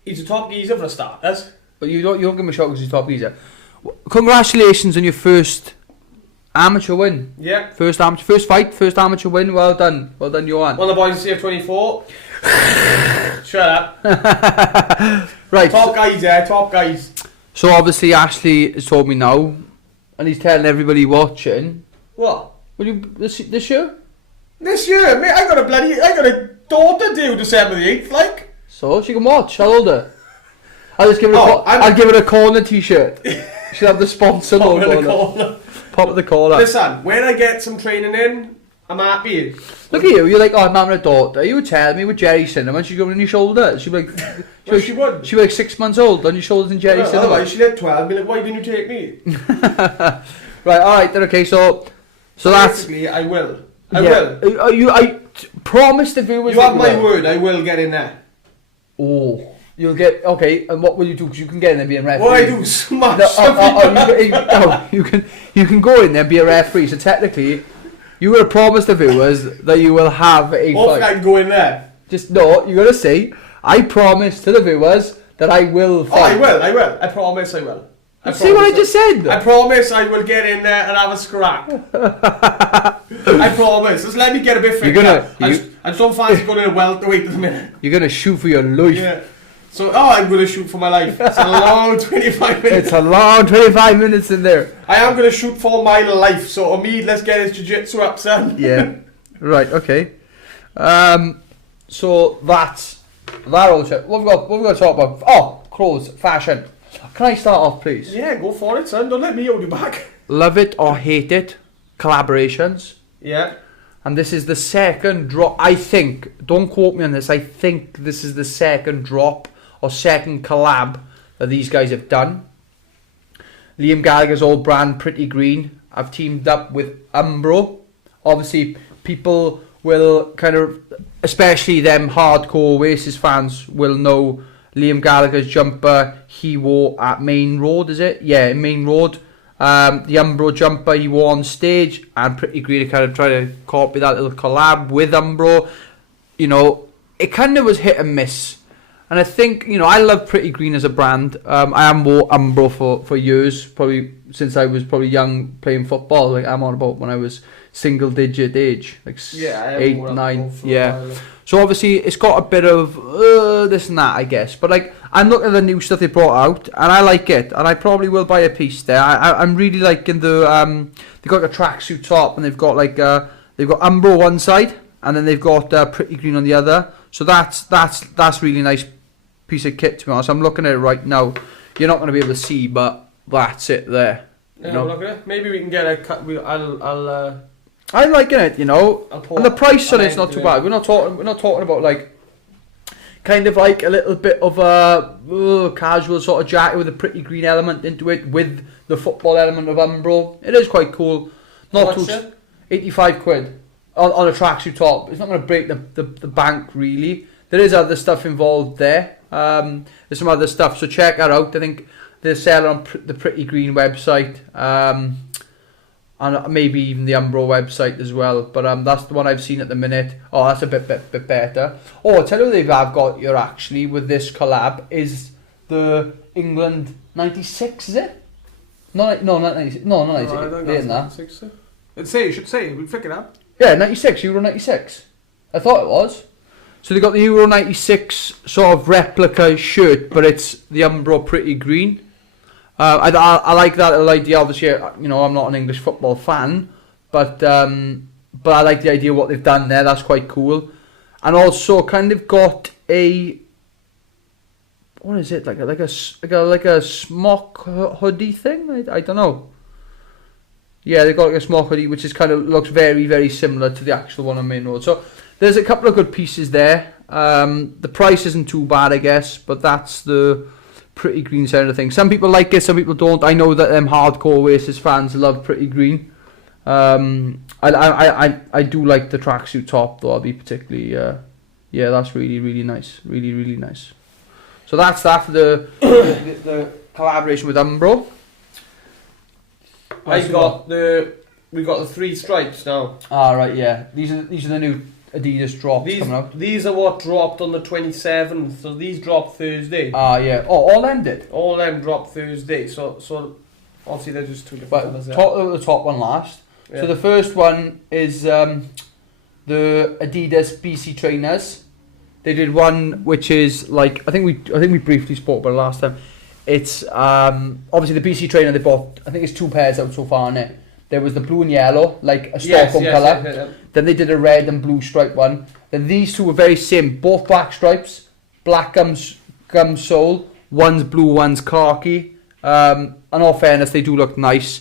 He's a top geezer for starters. But you don't give him a shot because he's top geezer. Congratulations on your first amateur win. Yeah. First amateur win. Well done, Johan. One of the boys in CF24. Shut up. Right. Top guys. So obviously Ashley has told me now, and he's telling everybody watching. What? Will you this year? This year, mate. I got a daughter due December the 8th, like. So she can watch. How old her? I'll just give her I'll give her a corner t-shirt. She'll have the sponsor logo on it. Pop at the corner. Listen, when I get some training in, I'm happy. Look at you, you're like, oh, I'm having a daughter. You would tell me with Jerry Cinnamon, she's going on your shoulder. She'd be like, she would. She'd be like 6 months old on your shoulders and Jerry Cinnamon. Otherwise, she'd hit 12 and be like, why didn't you take me? Right, alright, then okay, so that's... Basically, I will. I will. I promise the viewers. You have my will. word, I will get in there. Oh, you'll get okay. And what will you do? Because you can get in there being referee. What I do? Smash. You can go in there and be a referee. So technically, you will promise the viewers that you will have a Hopefully fight. I can go in there. Just no. You gotta say, I promise to the viewers that I will fight. Oh, I will. I promise I will. See what I just said? I promise I will get in there and have a scrap. I promise. Just let me get a bit fit. I just don't fancy going in a welterweight at the minute. You're gonna shoot for your life. Yeah. So, I'm going to shoot for my life. It's a long 25 minutes. It's a long 25 minutes in there. I am going to shoot for my life. So, Omid, let's get his jiu-jitsu up, son. Yeah. Right, okay. So, that's that all shit. What we got to talk about? Oh, clothes, fashion. Can I start off, please? Yeah, go for it, son. Don't let me hold you back. Love it or hate it, collaborations. Yeah. And this is the second drop, I think, don't quote me on this, I think this is the second drop or second collab that these guys have done. Liam Gallagher's old brand, Pretty Green, have teamed up with Umbro. Obviously, people will kind of, especially them hardcore Oasis fans, will know Liam Gallagher's jumper he wore at Main Road, is it? Yeah, Main Road. The Umbro jumper he wore on stage, and Pretty Green kind of tried to copy that little collab with Umbro. You know, it kind of was hit and miss. And I think, you know, I love Pretty Green as a brand. I am wore Umbro for years, probably since I was probably young playing football. Like I'm on about when I was single digit age, like 8, 9. Yeah. So obviously it's got a bit of this and that, I guess. But like I'm looking at the new stuff they brought out, and I like it, and I probably will buy a piece there. I'm really liking the they've got a tracksuit top, and they've got like they've got Umbro one side, and then they've got Pretty Green on the other. So that's really nice piece of kit, to be honest. I'm looking at it right now. You're not going to be able to see, but that's it there. Yeah, you know? look at it. Maybe we can get a cut. I'm liking it, you know. And the price on it's not too bad. We're not talking about like kind of like a little bit of a casual sort of jacket with a Pretty Green element into it, with the football element of Umbro. It is quite cool. Not too. £85 on a tracksuit top. It's not going to break the bank really. There is other stuff involved there. There's some other stuff, so check that out. I think they're selling on the Pretty Green website, and maybe even the Umbro website as well. But that's the one I've seen at the minute. Oh, that's a bit better. Oh, I'll tell you what they've got here actually with this collab is the England 96, is it? No, not 96. No, not 96. I don't Later than that. 96. You should say. We'll pick it up. Yeah, 96, Euro 96. I thought it was. So they got the Euro 96 sort of replica shirt, but it's the Umbro Pretty Green. I like that little idea. Obviously, you know, I'm not an English football fan, but I like the idea of what they've done there. That's quite cool. And also kind of got a, what is it, like a smock hoodie thing? I don't know. Yeah, they've got like a smock hoodie, which is kind of looks very, very similar to the actual one on Main Road. So there's a couple of good pieces there. The price isn't too bad, I guess, but that's the Pretty Green side of things. Some people like it, some people don't. I know that them hardcore Oasis fans love Pretty Green. I do like the tracksuit top though. I'll be particularly yeah, that's really nice, really nice. So that's that for the collaboration with Umbro. We got the 3 stripes now. Ah right, yeah. These are the new Adidas drops coming out. These are what dropped on the 27th. So these dropped Thursday. Ah yeah. Oh, all them did. All them dropped Thursday. So obviously they're just 2 different But colours. the top one last. Yeah. So the first one is the Adidas BC trainers. They did one which is like I think we briefly spoke about it last time. It's obviously the BC trainer they bought. I think it's 2 pairs out so far in it. There was the blue and yellow, like a Stockholm colour. Yeah. Then they did a red and blue stripe one. Then these two were very same, both black stripes, black gum sole. One's blue, one's khaki. In all fairness, they do look nice.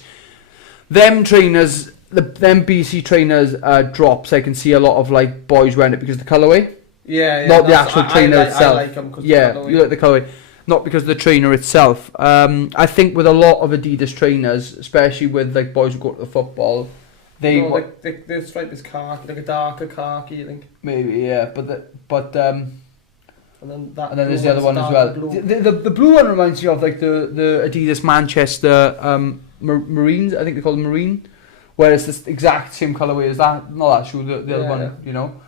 Them trainers, them BC trainers drops. I can see a lot of like boys wearing it because of the colourway. Yeah. Not the actual trainer itself. I like them because you like the colourway. Not because of the trainer itself. I think with a lot of Adidas trainers, especially with like boys who go to the football, The stripe is khaki, like a darker khaki, I think. Maybe, yeah, And then there's the other one as well. The blue one reminds me of like the Adidas Manchester Marines. I think they call them Marine, where it's the exact same colourway as that. Not that shoe, the other one, you know.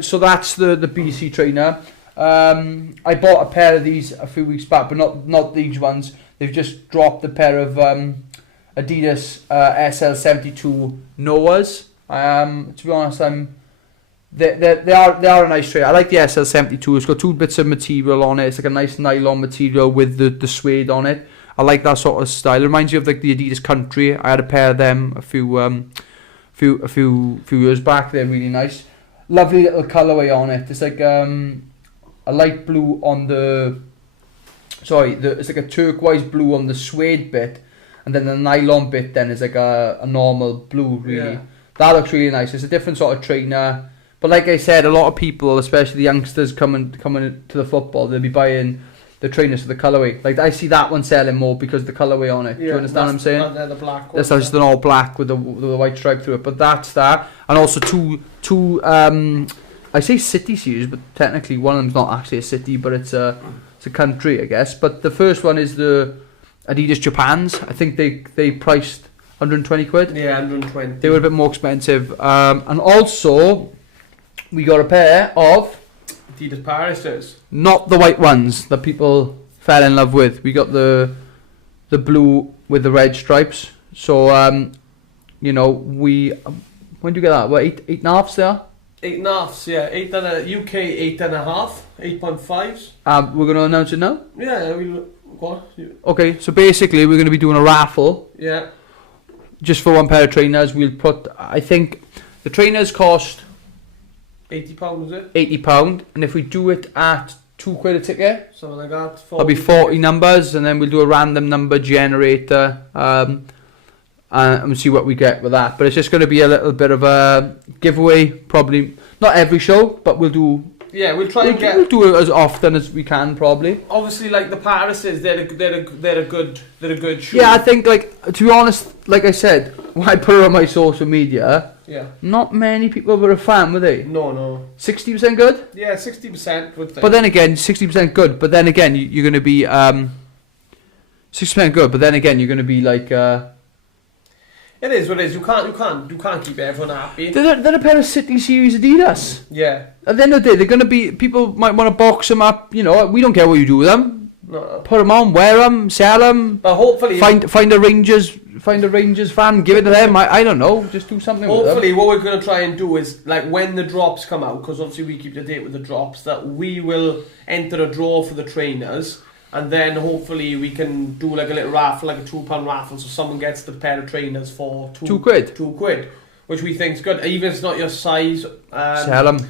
So that's the BC trainer. I bought a pair of these a few weeks back, but not these ones. They've just dropped a pair of Adidas SL72 Noahs. To be honest, They are a nice trainer. I like the SL72. It's got 2 bits of material on it. It's like a nice nylon material with the suede on it. I like that sort of style. It reminds me of like the Adidas Country. I had a pair of them a few years back. They're really nice. Lovely little colourway on it. It's like a light blue on it's like a turquoise blue on the suede bit, and then the nylon bit then is like a normal blue. Really, that looks really nice. It's a different sort of trainer. But like I said, a lot of people, especially the youngsters coming to the football, they'll be buying the trainers for the colourway. Like I see that one selling more because of the colourway on it. Do you understand what I'm saying? The black one. That's just an all black with the white stripe through it. But that's that. And also two I say city series, but technically one of them's not actually a city, but it's a country, I guess. But the first one is the Adidas Japans. I think they priced 120 quid. Yeah, 120. They were a bit more expensive. And also we got a pair of Adidas Paris's. Not the white ones that people fell in love with. We got the blue with the red stripes. So when do you get that? What, 8.5s there? 8.5s, yeah. UK 8.5, 8.5s. We're gonna announce it now? Yeah, what? Okay, so basically we're gonna be doing a raffle. Yeah. Just for one pair of trainers. We'll put, I think the trainers cost £80, is it? £80, and if we do it at £2 a ticket, something like that. There'll be 40 numbers, and then we'll do a random number generator, and we'll see what we get with that. But it's just going to be a little bit of a giveaway, probably not every show, but we'll do. Yeah, we'll do it as often as we can, probably. Obviously, like the Parises, they're a good shoe. Yeah, I think, like, to be honest, like I said, when I put it on my social media. Yeah. Not many people were a fan, were they? No. 60% good? Yeah, 60% would think. But then again, 60% good. But then again, you're going to be 60% good. But then again, you're going to be like. It is what it is. You can't keep everyone happy. They're a pair of City Series Adidas. Yeah. At the end of the day, they're going to be. People might want to box them up. You know, we don't care what you do with them. No. Put them on, wear them, sell them. But hopefully, find a Rangers fan, give it to them. I don't know, just do something. Hopefully, what we're going to try and do is, like, when the drops come out, because obviously we keep the date with the drops, that we will enter a draw for the trainers, and then hopefully we can do like a little raffle, like a £2 raffle, so someone gets the pair of trainers for £2, which we think's good. Even if it's not your size, sell them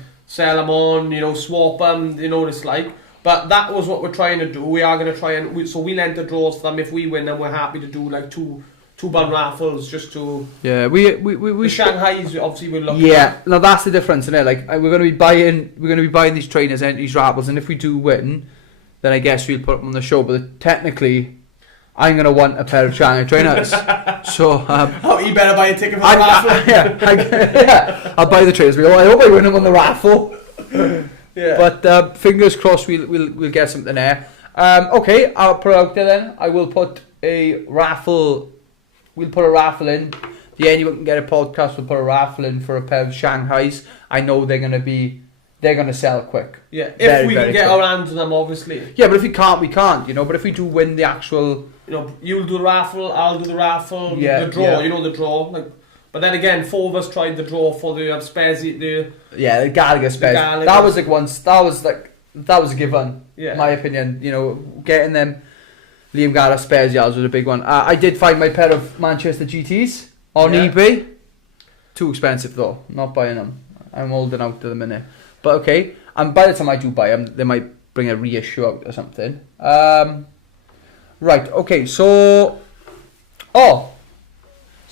on, swap them, what it's like. But that was what we're trying to do. We are going to try and so we'll enter draws for them. If we win, then we're happy to do like two raffles just to. Yeah, we Shanghai's obviously we're looking. Yeah, now that's the difference, isn't it? Like we're going to be buying these trainers and these raffles, and if we do win, then I guess we'll put them on the show. But technically, I'm going to want a pair of Shanghai trainers. So you better buy a ticket for the raffle. Yeah, I'll buy the trainers. I hope I win them on the raffle. Yeah. But fingers crossed we'll get something there. Okay, I'll put it out there then. I will put a raffle. We'll put a raffle in. The Anyone Can Get a Podcast will put a raffle in for a pair of Shanghais. I know they're gonna sell quick. Yeah, if we can get our hands on them, obviously. Yeah, but if we can't, we can't. But if we do win the actual, you'll do the raffle, I'll do the raffle. Yeah, the draw. The draw. But then again, 4 of us tried the draw for the Spezia. The Gallagher Spezia. That was that was a given. Yeah. In my opinion, getting them Liam Gallagher Spezias was a big one. I did find my pair of Manchester GTs on eBay. Too expensive though. Not buying them. I'm holding out to the minute. But okay. And by the time I do buy them, they might bring a reissue out or something. Right. Okay. So. So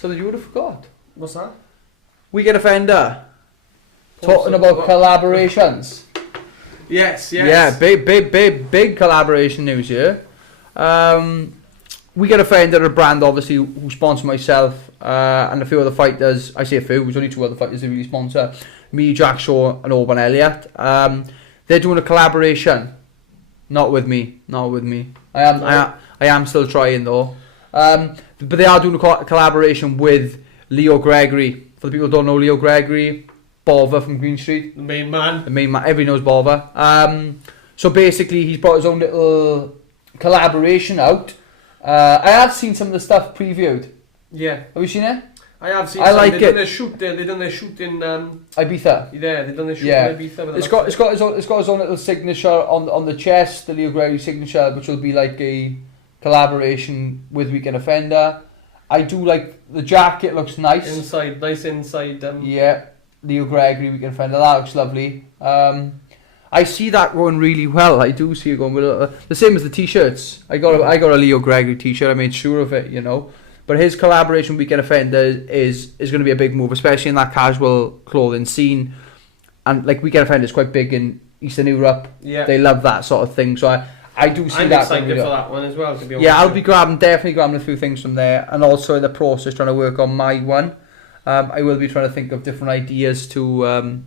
you would have forgot. What's that? We Get Offender. Talking about collaborations. Yes. Yeah, big collaboration news here. Weekend Offender, a brand obviously who sponsor myself and a few other fighters. I say a few, there's only 2 other fighters they really sponsor. Me, Jack Shaw and Auburn Elliott. They're doing a collaboration. Not with me. I am still trying though. But they are doing a collaboration with Leo Gregory. For the people who don't know Leo Gregory, Bother from Green Street. The main man. Everybody knows Bother. So basically he's brought his own little collaboration out. I have seen some of the stuff previewed. Yeah. Have you seen it? I have seen. I like it. They done their shoot in Ibiza. Yeah, they done their shoot in Ibiza. It's got his own little signature on the chest, the Leo Gregory signature, which will be like a collaboration with Weekend Offender. I do like the jacket; looks nice. Nice inside. Yeah, Leo Gregory Weekend Offender. That looks lovely. I see that going really well. I do see it going with the same as the t-shirts. I got a Leo Gregory t-shirt. I made sure of it, you know. But his collaboration with Weekend Offender is going to be a big move, especially in that casual clothing scene. And like Weekend Offender is quite big in Eastern Europe. Yeah, they love that sort of thing. So I do see that. I'm excited for that one as well. To be honest. Yeah, I'll be definitely grabbing a few things from there, and also in the process trying to work on my one. I will be trying to think of different ideas to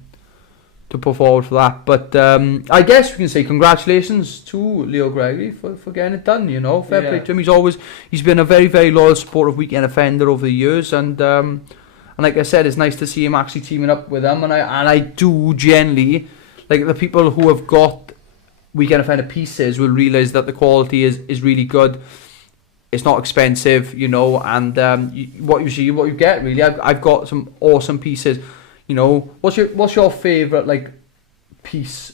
put forward for that. But I guess we can say congratulations to Leo Gregory for getting it done, you know. Fair play to him. He's been a very, very loyal supporter of Weekend Offender over the years, and like I said, it's nice to see him actually teaming up with them, and I do generally, like, the people who have got Weekend Offender pieces will realise that the quality is really good. It's not expensive, you know, and what you get really. I've got some awesome pieces. You know, what's your favourite like piece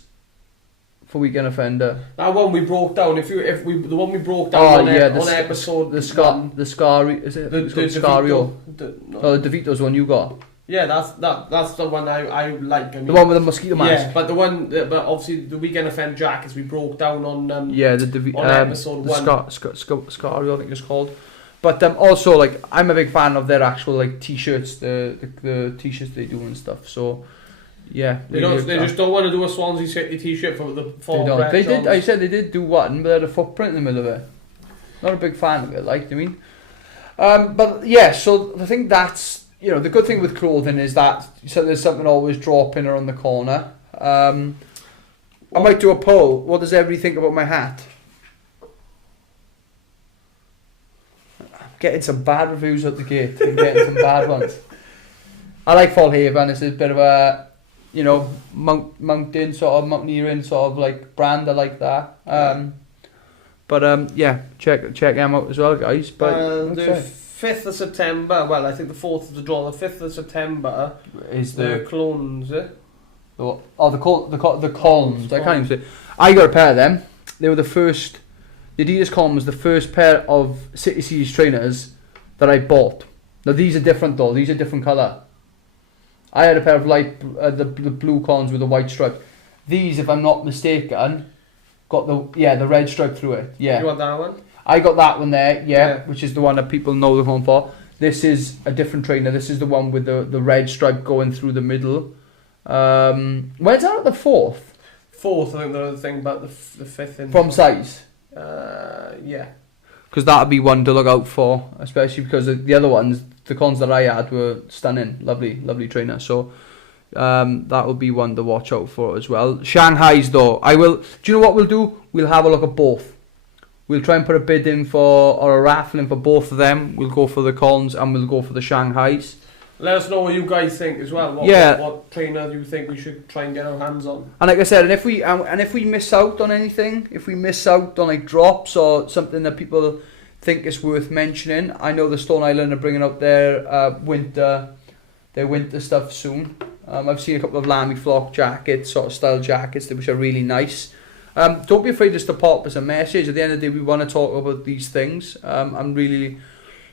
for Weekend Offender? That one we broke down. The one we broke down on episode the Scari, is it? The Scario. No, the DeVito's one you got. Yeah, that's the one I like. I mean, the one with the mosquito mask. Yeah, but obviously the Weekend Offender jackets we broke down on. On episode 1. Scario, I think it's called. But also, like, I'm a big fan of their actual like t-shirts, the t-shirts they do and stuff. So yeah, they just don't want to do a Swansea City t-shirt for the fall. They did. I said they did do one, but they had a footprint in the middle of it. Not a big fan of it, like, I mean. But yeah, so I think that's, you know, the good thing with clothing is that there's something always dropping around the corner. I might do a poll. What does everybody think about my hat? Getting some bad reviews at the gate and getting some bad ones. I like Fallhaven. It's a bit of a, you know, mountain sort of, mountaineering sort of like brand. I like that. Yeah, check them out as well, guys. But the 5th of September, well, I think the 4th of the draw. The 5th of September is the clones. The Colms. I can't even say. I got a pair of them. They were the first. The Adidas Colm was the first pair of City Series trainers that I bought. Now these are different though. These are different colour. I had a pair of light, the blue Colms with the white stripe. These, if I'm not mistaken, got the red stripe through it. Yeah. You want that one? I got that one there. Yeah, which is the one that people know the home for. This is a different trainer. This is the one with the red stripe going through the middle. Where's that at the 4th? 4th, I think the other thing about the 5th. From size. Yeah, because that would be one to look out for, especially because the other ones, the cons that I had were stunning, lovely trainer. So that would be one to watch out for as well. Shanghai's though, do you know what we'll do? We'll have a look at both. We'll try and put a bid in or a raffle in for both of them. We'll go for the cons and we'll go for the Shanghai's. Let us know what you guys think as well. What trainer do you think we should try and get our hands on? And like I said, and if we miss out on anything, if we miss out on like drops or something that people think is worth mentioning, I know the Stone Island are bringing out their winter stuff soon. I've seen a couple of Lamy Flock jackets, sort of style jackets, which are really nice. Don't be afraid just to pop us a message. At the end of the day, we want to talk about these things. I'm really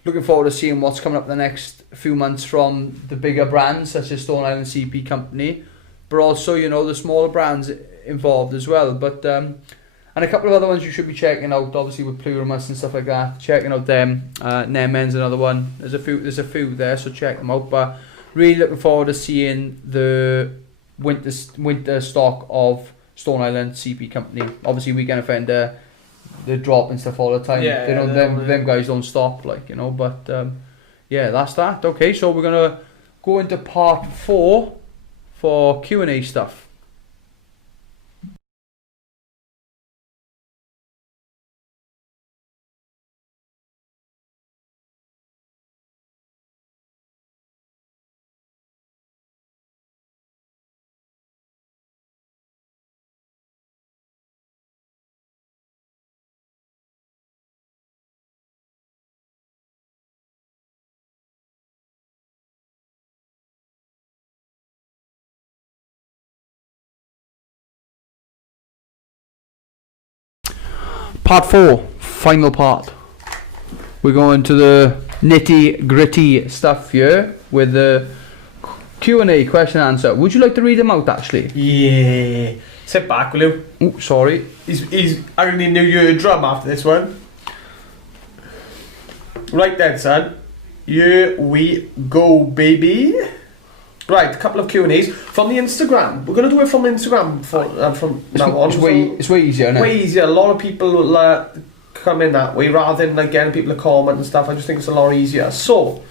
looking forward to seeing what's coming up the next few months from the bigger brands such as Stone Island CP Company, but also, you know, the smaller brands involved as well. But and a couple of other ones you should be checking out, obviously with Plurimus and stuff like that. Checking out them. Nemen's another one. There's a few there, so check them out. But really looking forward to seeing the winter stock of Stone Island CP Company. Obviously, Weekend Offender, they're dropping stuff all the time. Yeah, they don't. Them guys don't stop, like, you know. But yeah, that's that. Okay, so we're gonna go into part 4 for Q&A stuff. Part 4, final part. We're going to the nitty gritty stuff here with the Q&A, question and answer. Would you like to read them out, actually? Yeah. Sit back, will you? Oh, sorry. He's I really knew you a drum after this one. Right then, son. Here we go, baby. Right, a couple of Q&As from the Instagram. We're going to do it from Instagram from now on. It's way easier, isn't it? Way easier. A lot of people will come in that way rather than like getting people to comment and stuff. I just think it's a lot easier. So,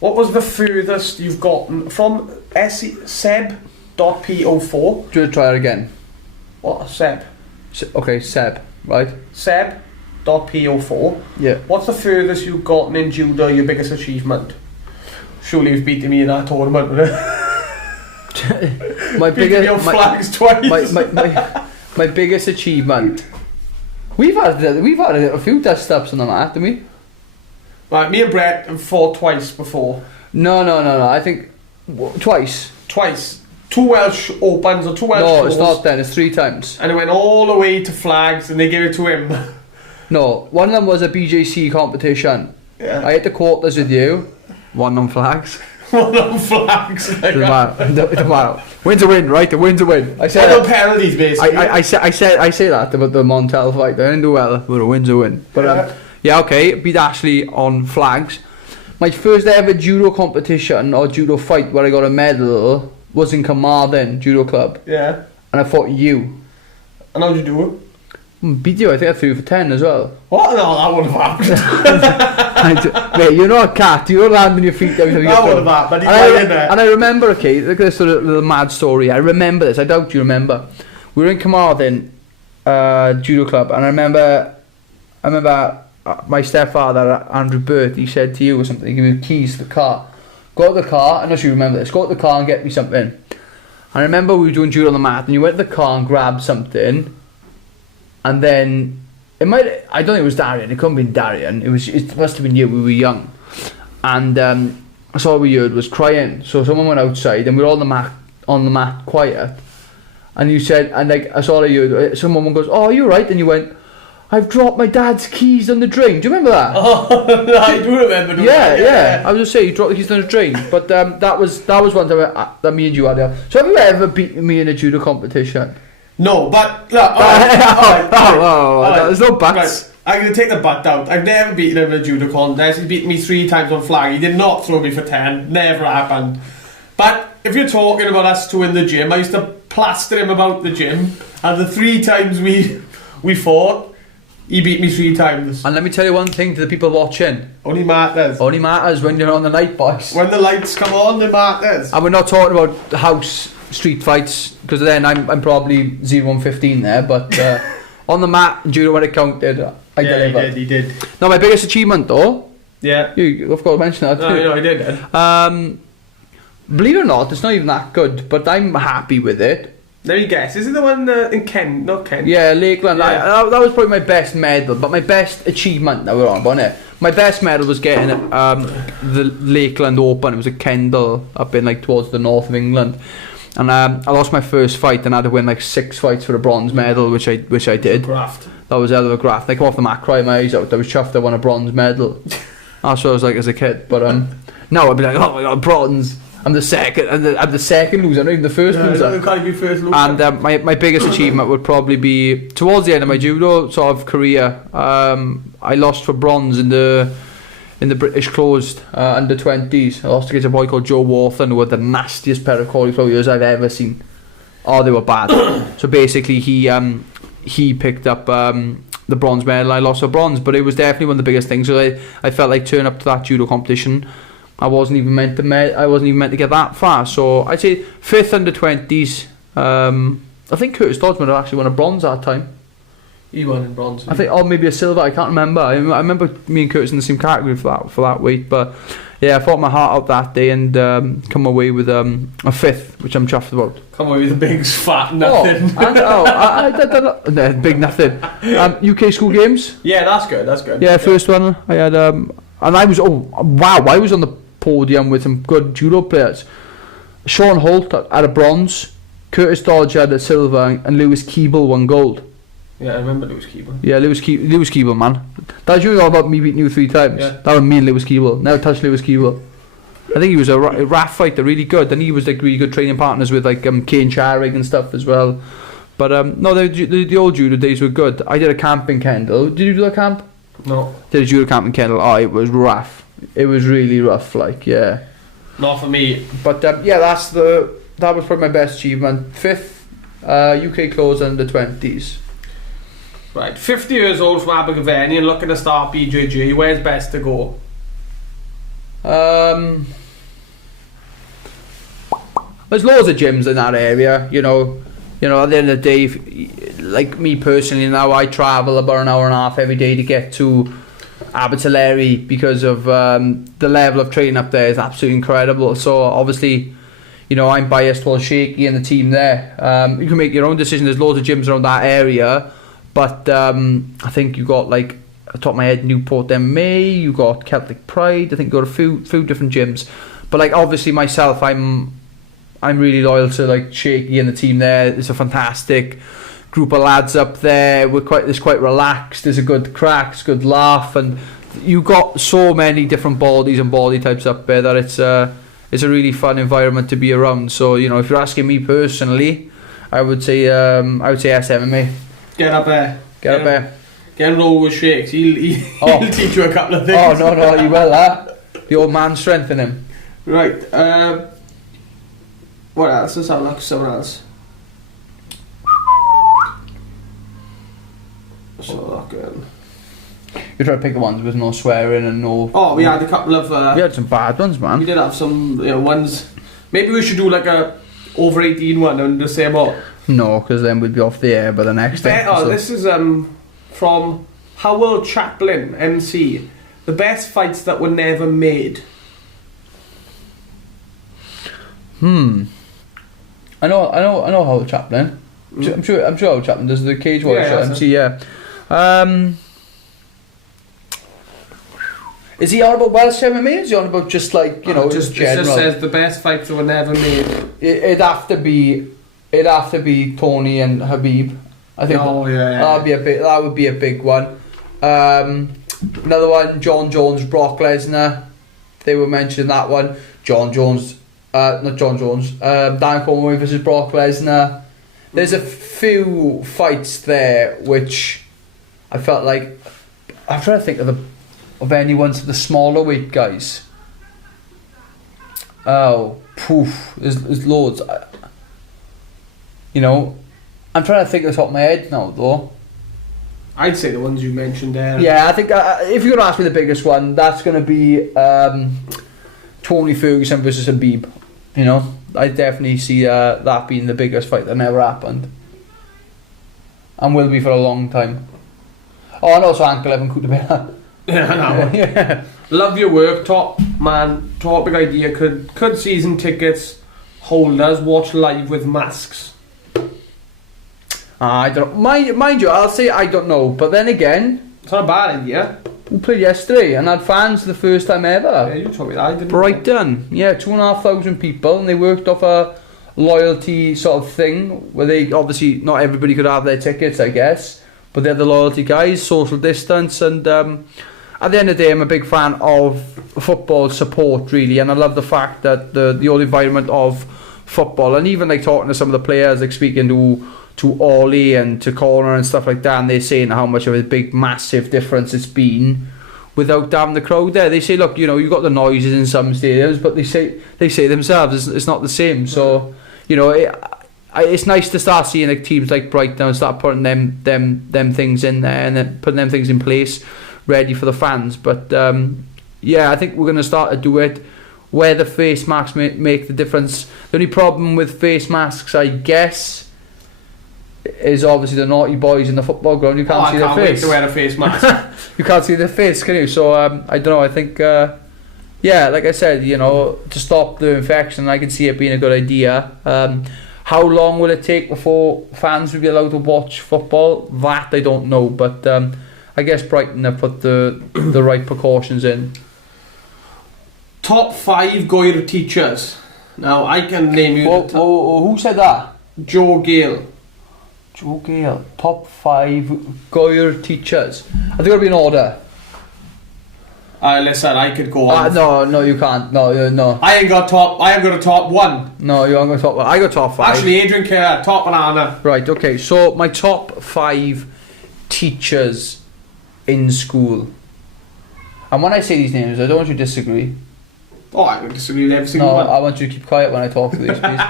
what was the furthest you've gotten from Seb.po4? Do you want to try it again? What? Seb? Okay, Seb, right? Seb.po4. Yeah. What's the furthest you've gotten in judo, your biggest achievement? Surely you've beaten me in that tournament, wouldn't it? My Beating me on flags twice. My biggest achievement. We've had a few dust ups on the mat, haven't we? Right, me and Brett have fought twice before. No. I think twice. Twice. 2 Welsh Opens or 2 Welsh No, shows, it's not then. It's 3 times. and it went all the way to flags and they gave it to him. No, one of them was a BJC competition. Yeah. I hit the quarters with you. One on flags. One on flags. Like Doesn't matter. Win's a win, right? The win's a win. I said on penalties, basically. I say that about the Montel fight. I didn't do well, but a win's a win. But yeah, okay. Beat Ashley on flags. My first ever judo competition or judo fight where I got a medal was in Carmarthen Judo Club, Yeah. and I fought you. And how'd you do it? Beat you. I think I threw for 10 as well. What? No, that wouldn't have happened. Mate, you're not a cat. You're landing your feet every time you That get wouldn't thrown. have happened. He's lying there. And I remember, okay, look at this sort of little mad story. I remember this. I doubt you remember. We were in Carmarthen Judo Club, and I remember my stepfather, Andrew Burt, he said to you or something, give me the keys to the car. Go out the car, I'm not sure you remember this, go out the car and get me something. And I remember we were doing judo on the mat, and you went to the car and grabbed something, and then I don't think it was Darian, it couldn't have been Darian, it must have been you, we were young. And that's all we heard was crying. So someone went outside and we were all on the mat quiet, and you said, and like that's all I heard, someone goes, "Oh, you're right," and you went, "I've dropped my dad's keys on the drain." Do you remember that? Oh, I do remember doing that. Yeah. I was just saying, you dropped the keys on the drain. But that was one time that me and you had. So have you ever beaten me in a judo competition? No, but look, alright, there's no buts. Right, I'm going to take the butt out. I've never beaten him in a judo contest. He beat me 3 times on flag. He did not throw me for 10. Never happened. But if you're talking about us two in the gym, I used to plaster him about the gym. And the 3 times we fought, he beat me 3 times. And let me tell you one thing to the people watching. Only matters. Only matters when you're on the night, boys. When the lights come on, it matters. And we're not talking about house street fights, because then I'm probably 0-1-15 there, but on the mat, judo when it counted, I delivered. He did. Now my biggest achievement though, Yeah. I've got to mention that too. No, I did. Believe it or not, it's not even that good, but I'm happy with it. Let me guess. Is it the one in Kent? Not Kent. Yeah, Lakeland. Yeah. That was probably my best medal, but my best achievement, now we're on about it. My best medal was getting the Lakeland Open. It was at Kendal, up in like towards the north of England. And I lost my first fight and I had to win like 6 fights for a bronze medal, which I did. Graft. That was a hell of a graft. I come off the mat crying my eyes out. I was chuffed I won a bronze medal. That's what I was like as a kid. But now I'd be like, oh my god, bronze. I'm the second loser, not even the first loser. You can't be first loser. And my biggest achievement would probably be towards the end of my judo sort of career. I lost for bronze in the British closed under 20s. I lost against a boy called Joe Warthen, who had the nastiest pair of cauliflower ears I've ever seen. Oh, they were bad. So basically he he picked up the bronze medal. I lost a bronze, but it was definitely one of the biggest things. So I felt like turning up to that judo competition, I wasn't even meant to get that far. So I'd say 5th under 20s. I think Curtis Dodgman had actually won a bronze that time. He won in bronze. I think, or maybe a silver. I can't remember. I remember me and Curtis in the same category for that weight. But yeah, I fought my heart out that day and come away with a 5th, which I'm chuffed about. Come away with a big fat nothing. No, big nothing. UK school games. Yeah, that's good. That's good. Yeah, first one I had, and I was I was on the podium with some good judo players. Sean Holt had a bronze, Curtis Dodge had a silver, and Lewis Keeble won gold. Yeah, I remember Lewis Keeble. Yeah, Lewis Keeble, man. That you know about me beating you 3 times. Yeah. That was me and Lewis Keeble. Never touched Lewis Keeble. I think he was a RAF fighter, really good, and he was like really good training partners with like Kane Charig and stuff as well. But no, the old judo days were good. I did a camp in Kendal. Did you do that camp? No. Did a judo camp in Kendal. Oh, it was rough. It was really rough, like, yeah. Not for me. But yeah, that was probably my best achievement. 5th UK close under 20s. Right, 50 years old from Abergavenny and looking to start BJJ. Where's best to go? There's loads of gyms in that area, you know. At the end of the day, like me personally now, I travel about an hour and a half every day to get to Abertillery because of the level of training up there is absolutely incredible. So obviously, I'm biased towards Shaky and the team there. You can make your own decision. There's loads of gyms around that area, but I think you got, like, at the top of my head, Newport MMA, you got Celtic Pride. I think you got a few different gyms. But like obviously myself, I'm really loyal to like Shaky and the team there. There's a fantastic group of lads up there. It's quite relaxed. There's a good crack, it's a good laugh, and you got so many different bodies and body types up there that it's a really fun environment to be around. So if you're asking me personally, I would say SMMA. Get up there. Get up there. Get roll with Shakes. He'll teach you a couple of things. Oh no, you will, huh? The old man strengthen him. Right. What else? Let's have a look at someone else. Let's have a look at. You try to pick the ones with no swearing and no. Oh, we had a couple of. We had some bad ones, man. We did have some ones. Maybe we should do like a over 18 one and just say about. No, because then we'd be off the air by the next episode. Oh, this is from Howell Chaplin, MC. The best fights that were never made. I know Howell Chaplin. I'm sure Howell Chaplin does the Cage Warrior MC. Yeah. Is he on about Welsh MMA? Is he on about just like just general? It just says the best fights that were never made. It'd have to be Tony and Habib. I think. Oh yeah. That would be a big one. Another one, John Jones, Brock Lesnar. They were mentioning that one. Dan Cormier versus Brock Lesnar. There's a few fights there which I felt like I'm trying to think of anyone to the smaller weight guys. Oh, poof! There's loads. I'm trying to think of the top of my head now though. I'd say the ones you mentioned there. Yeah, I think if you're going to ask me the biggest one, that's going to be Tony Ferguson versus Habib. I definitely see that being the biggest fight that never happened. And will be for a long time. Oh, and also Ankle Evan Kutabela. Yeah, yeah. Love your work, top man. Topic idea. Could season tickets holders watch live with masks? I don't know. Mind you, I'll say I don't know. But then again, It's not a bad idea. we played yesterday and had fans the first time ever. Yeah, you told me that. I didn't. Brighton, yeah, 2,500 people, and they worked off a loyalty sort of thing where they obviously not everybody could have their tickets, I guess, but they're the loyalty guys, social distance, and at the end of the day, I'm a big fan of football support, really, and I love the fact that the whole environment of football, and even like talking to some of the players, like speaking to Ollie and to Corner and stuff like that, and they're saying how much of a big, massive difference it's been without having the crowd there. They say, look, you got the noises in some stadiums, but they say themselves it's not the same. So, it's nice to start seeing like teams like Brighton and start putting them things in there and then putting them things in place, ready for the fans. But yeah, I think we're going to start to do it where the face masks make the difference. The only problem with face masks, I guess, is obviously the naughty boys in the football ground. You can't see their face. I can't wait to wear a face mask. You can't see their face, can you? So I don't know. I think yeah, like I said, you know, to stop the infection, I can see it being a good idea. How long will it take before fans will be allowed to watch football? That I don't know, but I guess Brighton have put the right precautions in. Top 5 Goyer teachers. Now I can name you. Who said that? Joe Gale. Joe Gale. Top 5 Goyer teachers. I think it'll be in order. Listen, I could go on. No, you can't. No. I ain't got a top 1. No, you haven't got top 1. I got top 5. Actually, Adrian Kerr, top banana. Right. Okay. So my top 5 teachers in school. And when I say these names, I don't want you to disagree. Oh, I would disagree with every single one. I want you to keep quiet when I talk to these, please.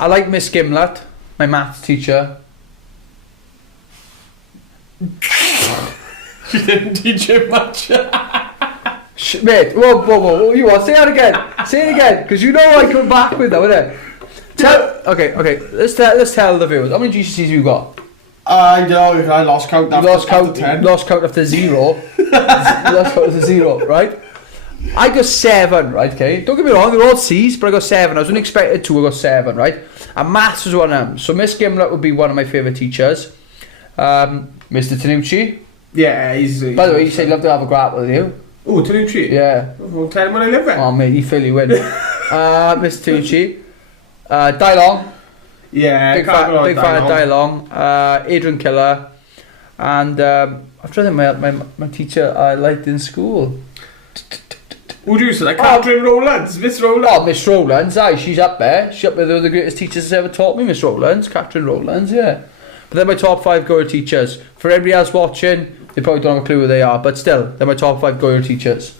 I like Miss Gimlet, my maths teacher. She didn't teach you much. Mate, whoa, you want? Say that again. Say it again, because you know I come back with that, innit? Okay. Let's tell the viewers. How many GCSEs you got? I know. I lost count. After 10. Lost count after 0. Lost count after 0, right? I got 7, right? Okay. Don't get me wrong, they're all C's, but I got 7. I was only expected 2. I got 7, right? And maths was one of them. So Miss Gimlet would be one of my favourite teachers. Mr. Tanucci. Yeah, he's by the way, he said he'd love to have a grapple with you. Oh, Tanucci? Yeah. Well, tell him when I live there. Oh, mate, he fill you in. Mr. Tanucci. Die Long. Yeah, big fan of Die Long. Adrian Killer. And I'm trying to think my teacher I liked in school. Who do you say? Like Catherine Rowlands? Miss Rowlands? Oh, Miss Rowlands, aye, she's up there. She's up there with the greatest teachers that's ever taught me, Miss Rowlands. Catherine Rowlands, yeah. But they're my top 5 Goyer teachers. For everybody else watching, they probably don't have a clue who they are, but still, they're my top 5 Goyer teachers.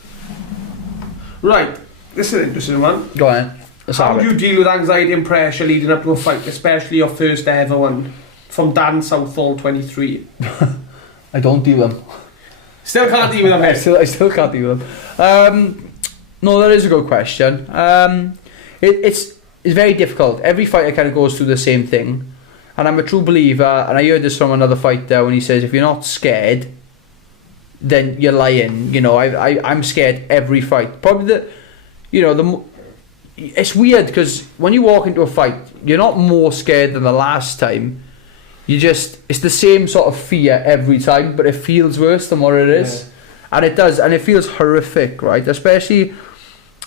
Right, this is an interesting one. Go on. How do you deal with anxiety and pressure leading up to a fight, especially your first ever one? From Dan Southall, 23. I don't deal with them. Still can't deal with them, I still can't deal with them. No, that is a good question. It's very difficult. Every fighter kind of goes through the same thing. And I'm a true believer, and I heard this from another fighter when he says, if you're not scared, then you're lying. You know, I'm scared every fight. Probably it's weird because when you walk into a fight, you're not more scared than the last time. It's the same sort of fear every time, but it feels worse than what it is. Yeah. And it does, and it feels horrific, right? Especially,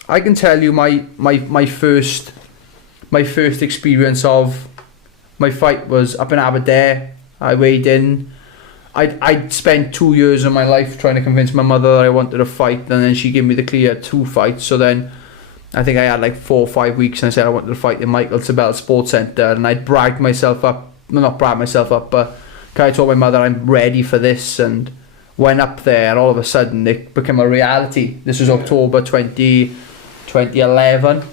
I can tell you my first experience of my fight was up in Aberdare. I weighed in. I'd spent 2 years of my life trying to convince my mother that I wanted to fight, and then she gave me the clear to fight. So then I think I had like 4 or 5 weeks, and I said I wanted to fight in Michael Sabella Sports Centre, and I bragged myself up. Well, not bragged myself up, but I told my mother I'm ready for this, and went up there, and all of a sudden it became a reality. This was October 2011.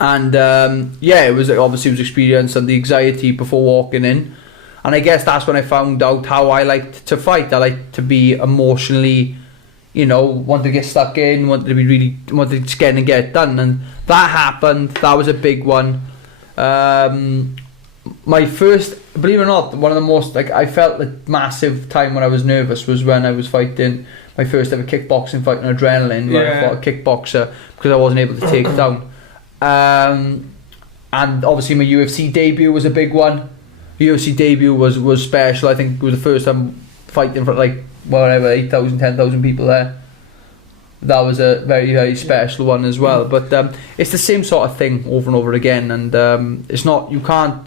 And it was experience and the anxiety before walking in. And I guess that's when I found out how I liked to fight. I liked to be emotionally, want to get stuck in, wanted to just get in and get it done. And that happened. That was a big one. My first, believe it or not, one of the most, I felt the massive time when I was nervous was when I was fighting my first ever kickboxing fight on adrenaline. Yeah. When I fought a kickboxer because I wasn't able to take down. And obviously my UFC debut was a big one. UFC debut was special. I think it was the first time fighting in front of 8,000, 10,000 people there. That was a very, very special one as well. But it's the same sort of thing over and over again, and it's not, you can't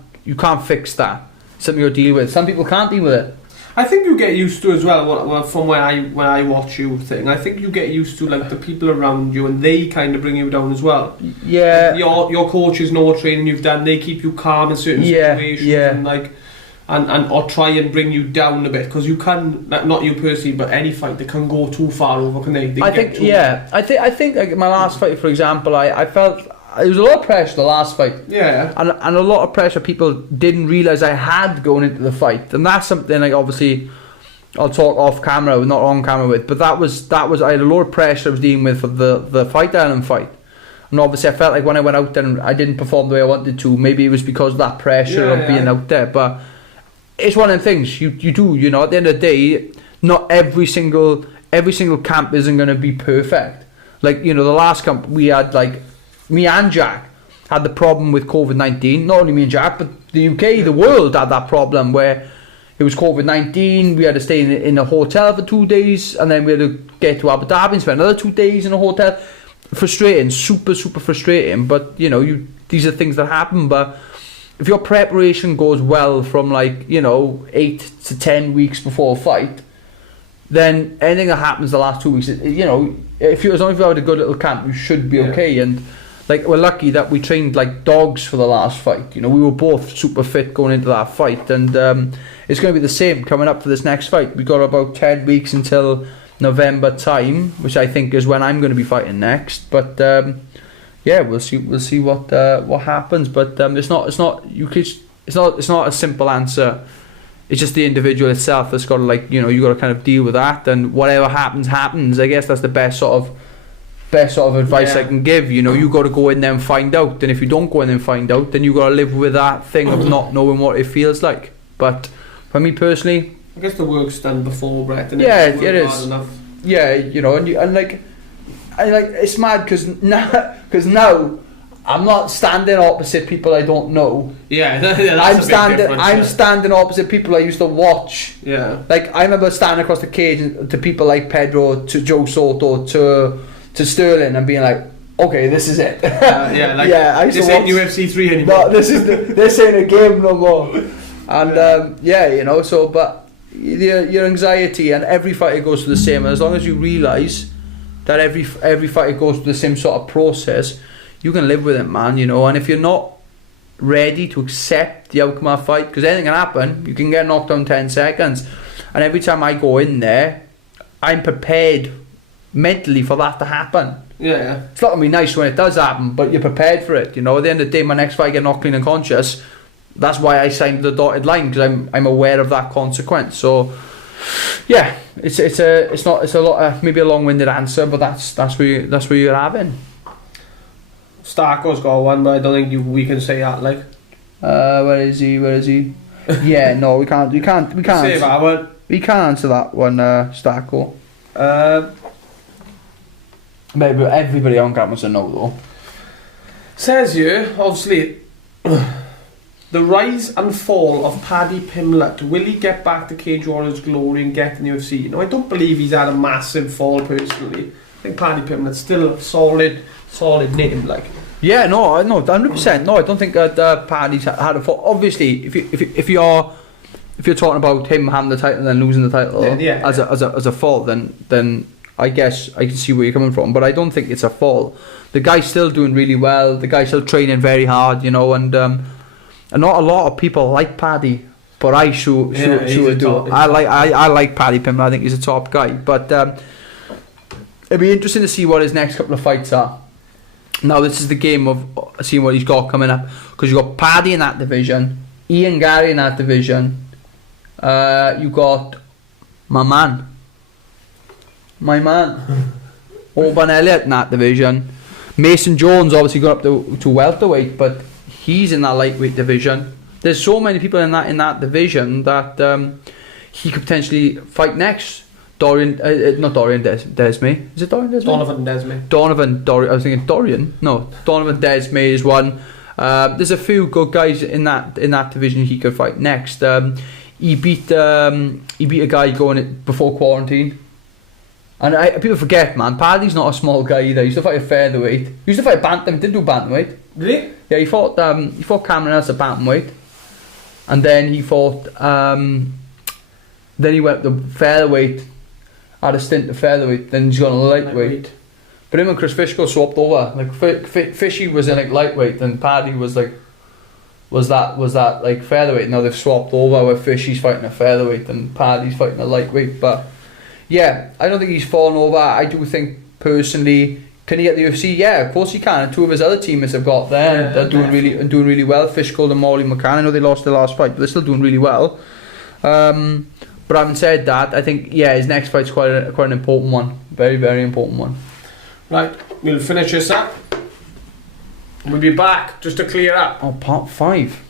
fix that. It's something you'll deal with. Some people can't deal with it. I think you get used to as well. From when I watch you thing, I think you get used to the people around you, and they kind of bring you down as well. Yeah. Your coaches know what training you've done. They keep you calm in certain situations, and or try and bring you down a bit, because you can, not you personally, but any fight, they can go too far over, can they? I think my last fight, for example, I felt there was a lot of pressure the last fight. Yeah. And a lot of pressure people didn't realise I had going into the fight. And that's something like obviously I'll talk off camera, not on camera with, but that was I had a lot of pressure I was dealing with for the Fight Island fight. And obviously I felt like when I went out there and I didn't perform the way I wanted to, maybe it was because of that pressure of being out there. But it's one of the things you do, you know, at the end of the day, not every single camp isn't going to be perfect. Like, you know, the last camp we had, like, me and Jack had the problem with COVID-19. Not only me and Jack, but the UK, the world had that problem where it was COVID-19, we had to stay in a hotel for 2 days, and then we had to get to Abu Dhabi and spend another 2 days in a hotel. Frustrating, super frustrating, but, you know, these are things that happen. But if your preparation goes well from, like, you know, 8 to 10 weeks before a fight, then anything that happens the last 2 weeks, you know, as long as you had a good little camp, you should be okay. And like, we're lucky that we trained like dogs for the last fight. You know, we were both super fit going into that fight, and it's going to be the same coming up for this next fight. We've got about 10 weeks until November time, which I think is when I'm going to be fighting next. But yeah, we'll see what happens. But it's not a simple answer. It's just the individual itself that's got to, like, you know, you got to kind of deal with that, and whatever happens. I guess that's the best sort of advice I can give. You know, you got to go in there and find out, and if you don't go in there and find out, then you got to live with that thing of not knowing what it feels like. But for me personally, I guess the work's done before, Brett. And yeah, it is. Yeah, you know, and it's mad because now I'm not standing opposite people I don't know. Yeah, that's I'm standing opposite people I used to watch. Yeah. Like, I remember standing across the cage to people like Pedro, to Joe Soto, to Sterling, and being like, okay, this is it. I used this to watch, ain't UFC 3 anymore. No, this ain't a game no more. And you know, so, but your anxiety, and every fighter goes through the same. And as long as you realise that every fighter goes through the same sort of process, you can live with it, man, you know. And if you're not ready to accept the outcome of a fight, because anything can happen, you can get knocked down 10 seconds. And every time I go in there, I'm prepared mentally for that to happen. Yeah. It's not going to be nice when it does happen, but you're prepared for it, you know. At the end of the day, my next fight I get knocked clean and conscious. That's why I signed the dotted line, because I'm aware of that consequence. So yeah, it's a lot, maybe a long-winded answer, but that's where you're having. Starko's got one, but I don't think we can say that, like. Where is he? Yeah, no, we can't. Say that one. We can't answer that one, Starko. Maybe everybody on camera will know though. Says here, obviously, the rise and fall of Paddy Pimblett. Will he get back to Cage Warriors glory and get in the UFC? No, I don't believe he's had a massive fall personally. I think Paddy Pimblett's still a solid name, like. Yeah, no, 100%. No, I don't think that Paddy's had a fall. Obviously, if you're talking about him having the title and then losing the title as a fall, then I guess I can see where you're coming from. But I don't think it's a fall. The guy's still doing really well. The guy's still training very hard, you know, and not a lot of people like Paddy, but I sure do. I like Paddy Pimblett. I think he's a top guy. But it'll be interesting to see what his next couple of fights are. Now this is the game of seeing what he's got coming up, because you've got Paddy in that division, Ian Gary in that division, you got my man Orban Elliott in that division. Mason Jones obviously got up to welterweight, but he's in that lightweight division. There's so many people in that division that he could potentially fight next. Dorian, not Dorian Desme. Is it Dorian Desme? Donovan Desme. I was thinking Dorian. No, Donovan Desme is one. There's a few good guys in that division he could fight next. He beat a guy going before quarantine. And people forget, man, Paddy's not a small guy either. He used to fight a featherweight. He used to fight a bantam. Didn't do bantamweight. Did he? Yeah, he fought Cameron as a bantamweight, and then he fought. Then he went to featherweight. Had a stint at featherweight. Then he's gone to lightweight. But him and Chris Fishko swapped over. Like Fishy was in like lightweight, and Paddy was like was that like featherweight. Now they've swapped over where Fishy's fighting a featherweight and Paddy's fighting a lightweight. But yeah, I don't think he's fallen over. I do think personally Can he get the UFC? Yeah, of course he can. And two of his other teammates have got there. Yeah, they're doing really well. Fishgold and Molly McCann. I know they lost their last fight, but they're still doing really well. But having said that, I think his next fight's quite an important one. Very, very important one. Right, we'll finish this up. We'll be back just to clear up. Oh, part 5.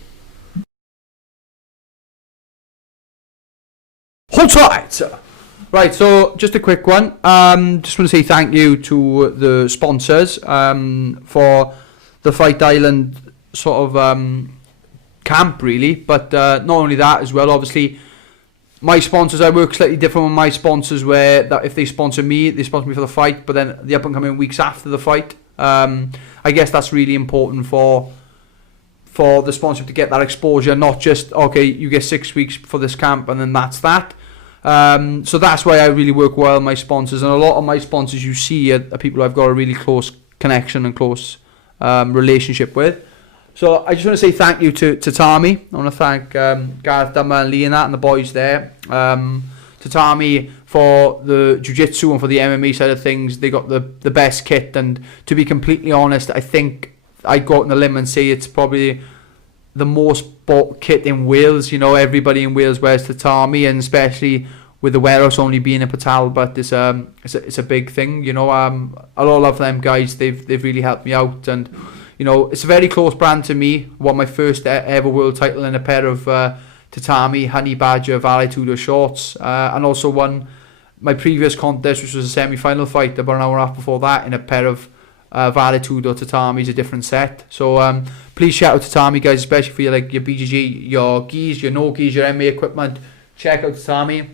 Hold tight! Right, so just a quick one. Just want to say thank you to the sponsors for the Fight Island sort of camp, really. But not only that as well, obviously, my sponsors, I work slightly different with my sponsors, where that if they sponsor me for the fight, but then the up and coming weeks after the fight. I guess that's really important for the sponsorship to get that exposure, not just, okay, you get 6 weeks for this camp and then that's that. So that's why I really work well with my sponsors, and a lot of my sponsors you see are people I've got a really close connection and close relationship with. So I just want to say thank you to Tommy. I want to thank Gareth Dummer and Lee and that and the boys there. To Tommy for the jiu-jitsu and for the MMA side of things. They got the best kit, and to be completely honest, I think I'd go out on the limb and say it's probably the most bought kit in Wales. You know, everybody in Wales wears Tatami, and especially with the warehouse only being in Patal, but it's a big thing. You know, I love them guys. They've really helped me out, and you know, it's a very close brand to me. Won my first ever world title in a pair of Tatami Honey Badger Vale Tudo shorts, and also won my previous contest, which was a semi-final fight about an hour and a half before that, in a pair of Vale Tudo Tatamis, a different set. So please shout out to Tatami guys, especially for your BGG, your gis, your no gis, your MMA equipment. Check out Tatami.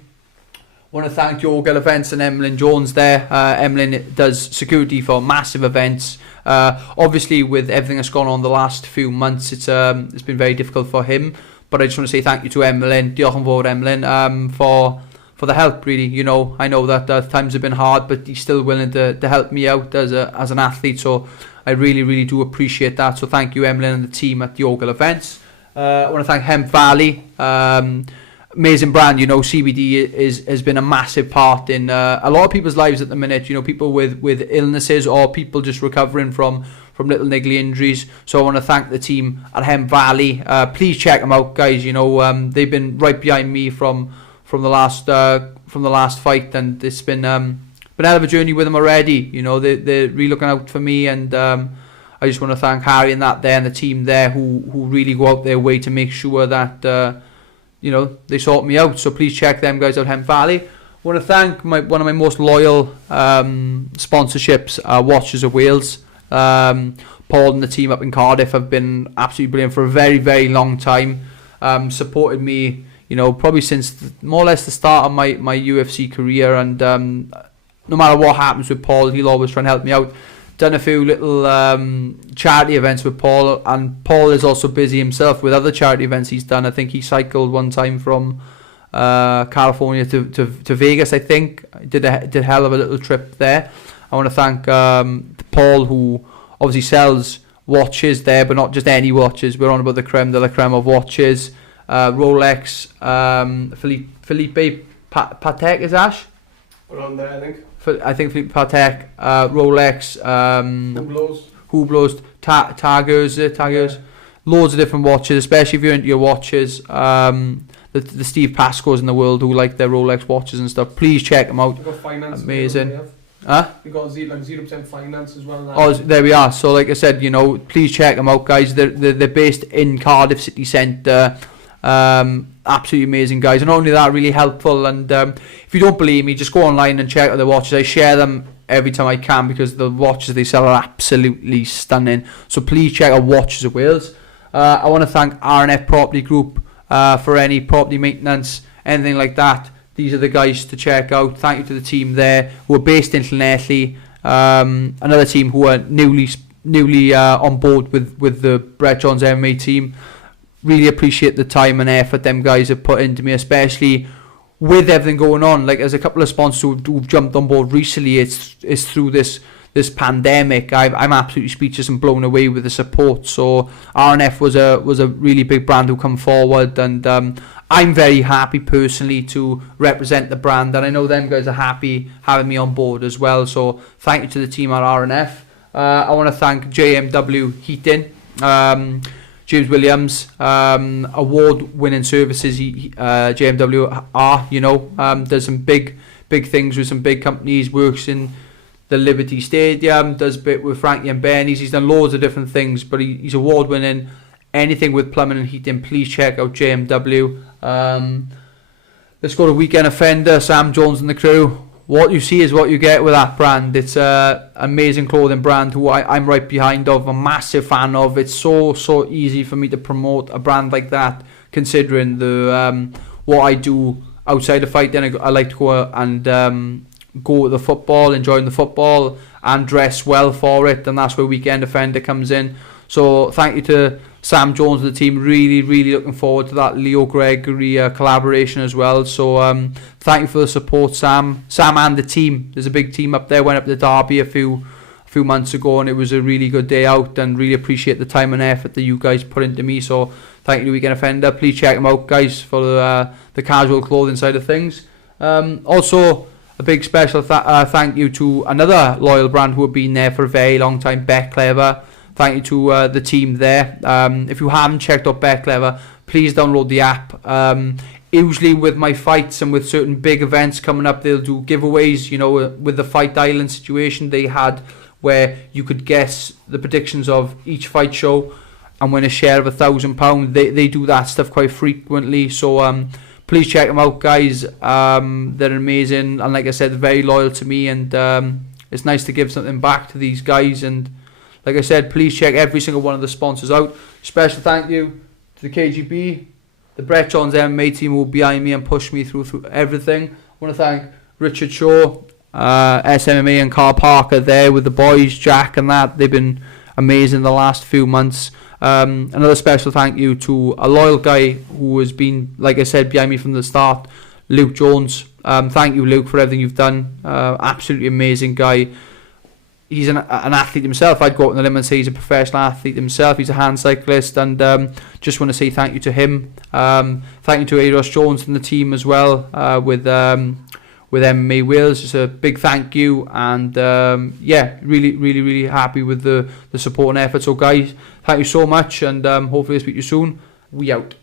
Want to thank Yoga Events and Emlyn Jones there. Emlyn does security for massive events. Obviously, with everything that's gone on the last few months, it's been very difficult for him. But I just want to say thank you to Emlyn. Diolch yn fawr, Emlyn, for the help, really. You know, I know that times have been hard, but he's still willing to help me out as an athlete. So I really, really do appreciate that. So thank you, Emlyn, and the team at Yoga Events. I want to thank Hemp Valley. Amazing brand. You know, CBD has been a massive part in a lot of people's lives at the minute. You know, people with illnesses or people just recovering from little niggly injuries. So I want to thank the team at Hemp Valley. Please check them out, guys. You know, they've been right behind me from the last fight, and it's been a hell of a journey with them already. You know, they're really looking out for me, and I just want to thank Harry and that there and the team there who really go out their way to make sure that you know, they sort me out. So please check them guys out, Hemp Valley. I want to thank one of my most loyal sponsorships, Watchers of Wales. Paul and the team up in Cardiff have been absolutely brilliant for a very, very long time. Supported me, you know, probably since more or less the start of my UFC career, and no matter what happens with Paul, he'll always try and help me out. Done a few little charity events with Paul, and Paul is also busy himself with other charity events he's done. I think he cycled one time from California to Vegas. I think did a hell of a little trip there. I want to thank Paul, who obviously sells watches there, but not just any watches. We're on about the creme de la creme of watches. Rolex, Felipe Patek is Ash? We're on there, I think. I think Felipe Patek, Rolex, Hublots, Tagers, loads of different watches, especially if you're into your watches. The Steve Pascos in the world who like their Rolex watches and stuff. Please check them out. We've got finance. Amazing. We've got 0% finance as well now. Oh, there we are. So like I said, you know, please check them out, guys. They're based in Cardiff city centre. Absolutely amazing guys, and not only that, really helpful. And if you don't believe me, just go online and check out the watches. I share them every time I can because the watches they sell are absolutely stunning. So please check out Watches of Wales. I want to thank R&F Property Group for any property maintenance, anything like that. These are the guys to check out. Thank you to the team there who are based in Llanelli. Another team who are newly on board with the Brett Johns MMA team. Really appreciate the time and effort them guys have put into me, especially with everything going on. Like, there's a couple of sponsors who've jumped on board recently. It's through this this pandemic, I'm absolutely speechless and blown away with the support. So RNF was a really big brand who come forward, and I'm very happy personally to represent the brand, and I know them guys are happy having me on board as well. So thank you to the team at RNF. I want to thank JMW Heating, James Williams, award-winning services. JMW are, does some big things with some big companies, works in the Liberty Stadium, does a bit with Frankie and Benny's. He's done loads of different things, but he's award-winning. Anything with plumbing and heating, please check out JMW. Let's go to Weekend Offender, Sam Jones and the crew. What you see is what you get with that brand. It's an amazing clothing brand who I'm right behind of, a massive fan of. It's so easy for me to promote a brand like that, considering the what I do outside of fighting. I like to go and go to the football, enjoying the football, and dress well for it, and that's where Weekend Offender comes in. So thank you to Sam Jones and the team. Really looking forward to that Leo Gregory collaboration as well. So thank you for the support, Sam and the team. There's a big team up there. Went up to Derby a few months ago, and it was a really good day out, and really appreciate the time and effort that you guys put into me. So thank you to Weekend Offender. Please check them out, guys, for the casual clothing side of things. Also a big special thank you to another loyal brand who have been there for a very long time, Bet Clever. Thank you to the team there. If you haven't checked out Bet Clever, please download the app. Usually with my fights and with certain big events coming up, they'll do giveaways. With the Fight Island situation they had, where you could guess the predictions of each fight show and win a share of £1,000. They do that stuff quite frequently. So please check them out, guys. They're amazing, and like I said, very loyal to me, and it's nice to give something back to these guys. And like I said, please check every single one of the sponsors out. Special thank you to the KGB, the Brett Johns MMA team who were behind me and pushed me through everything. I want to thank Richard Shaw, SMMA, and Carl Parker there with the boys, Jack and that. They've been amazing the last few months. Another special thank you to a loyal guy who has been, like I said, behind me from the start, Luke Jones. Thank you, Luke, for everything you've done. Absolutely amazing guy. He's an athlete himself. I'd go out on the limb and say he's a professional athlete himself. He's a hand cyclist, and just want to say thank you to him. Thank you to Eros Jones and the team as well, with MMA Wales. Just a big thank you, and really happy with the support and effort. So guys, thank you so much, and hopefully I'll speak to you soon. We out.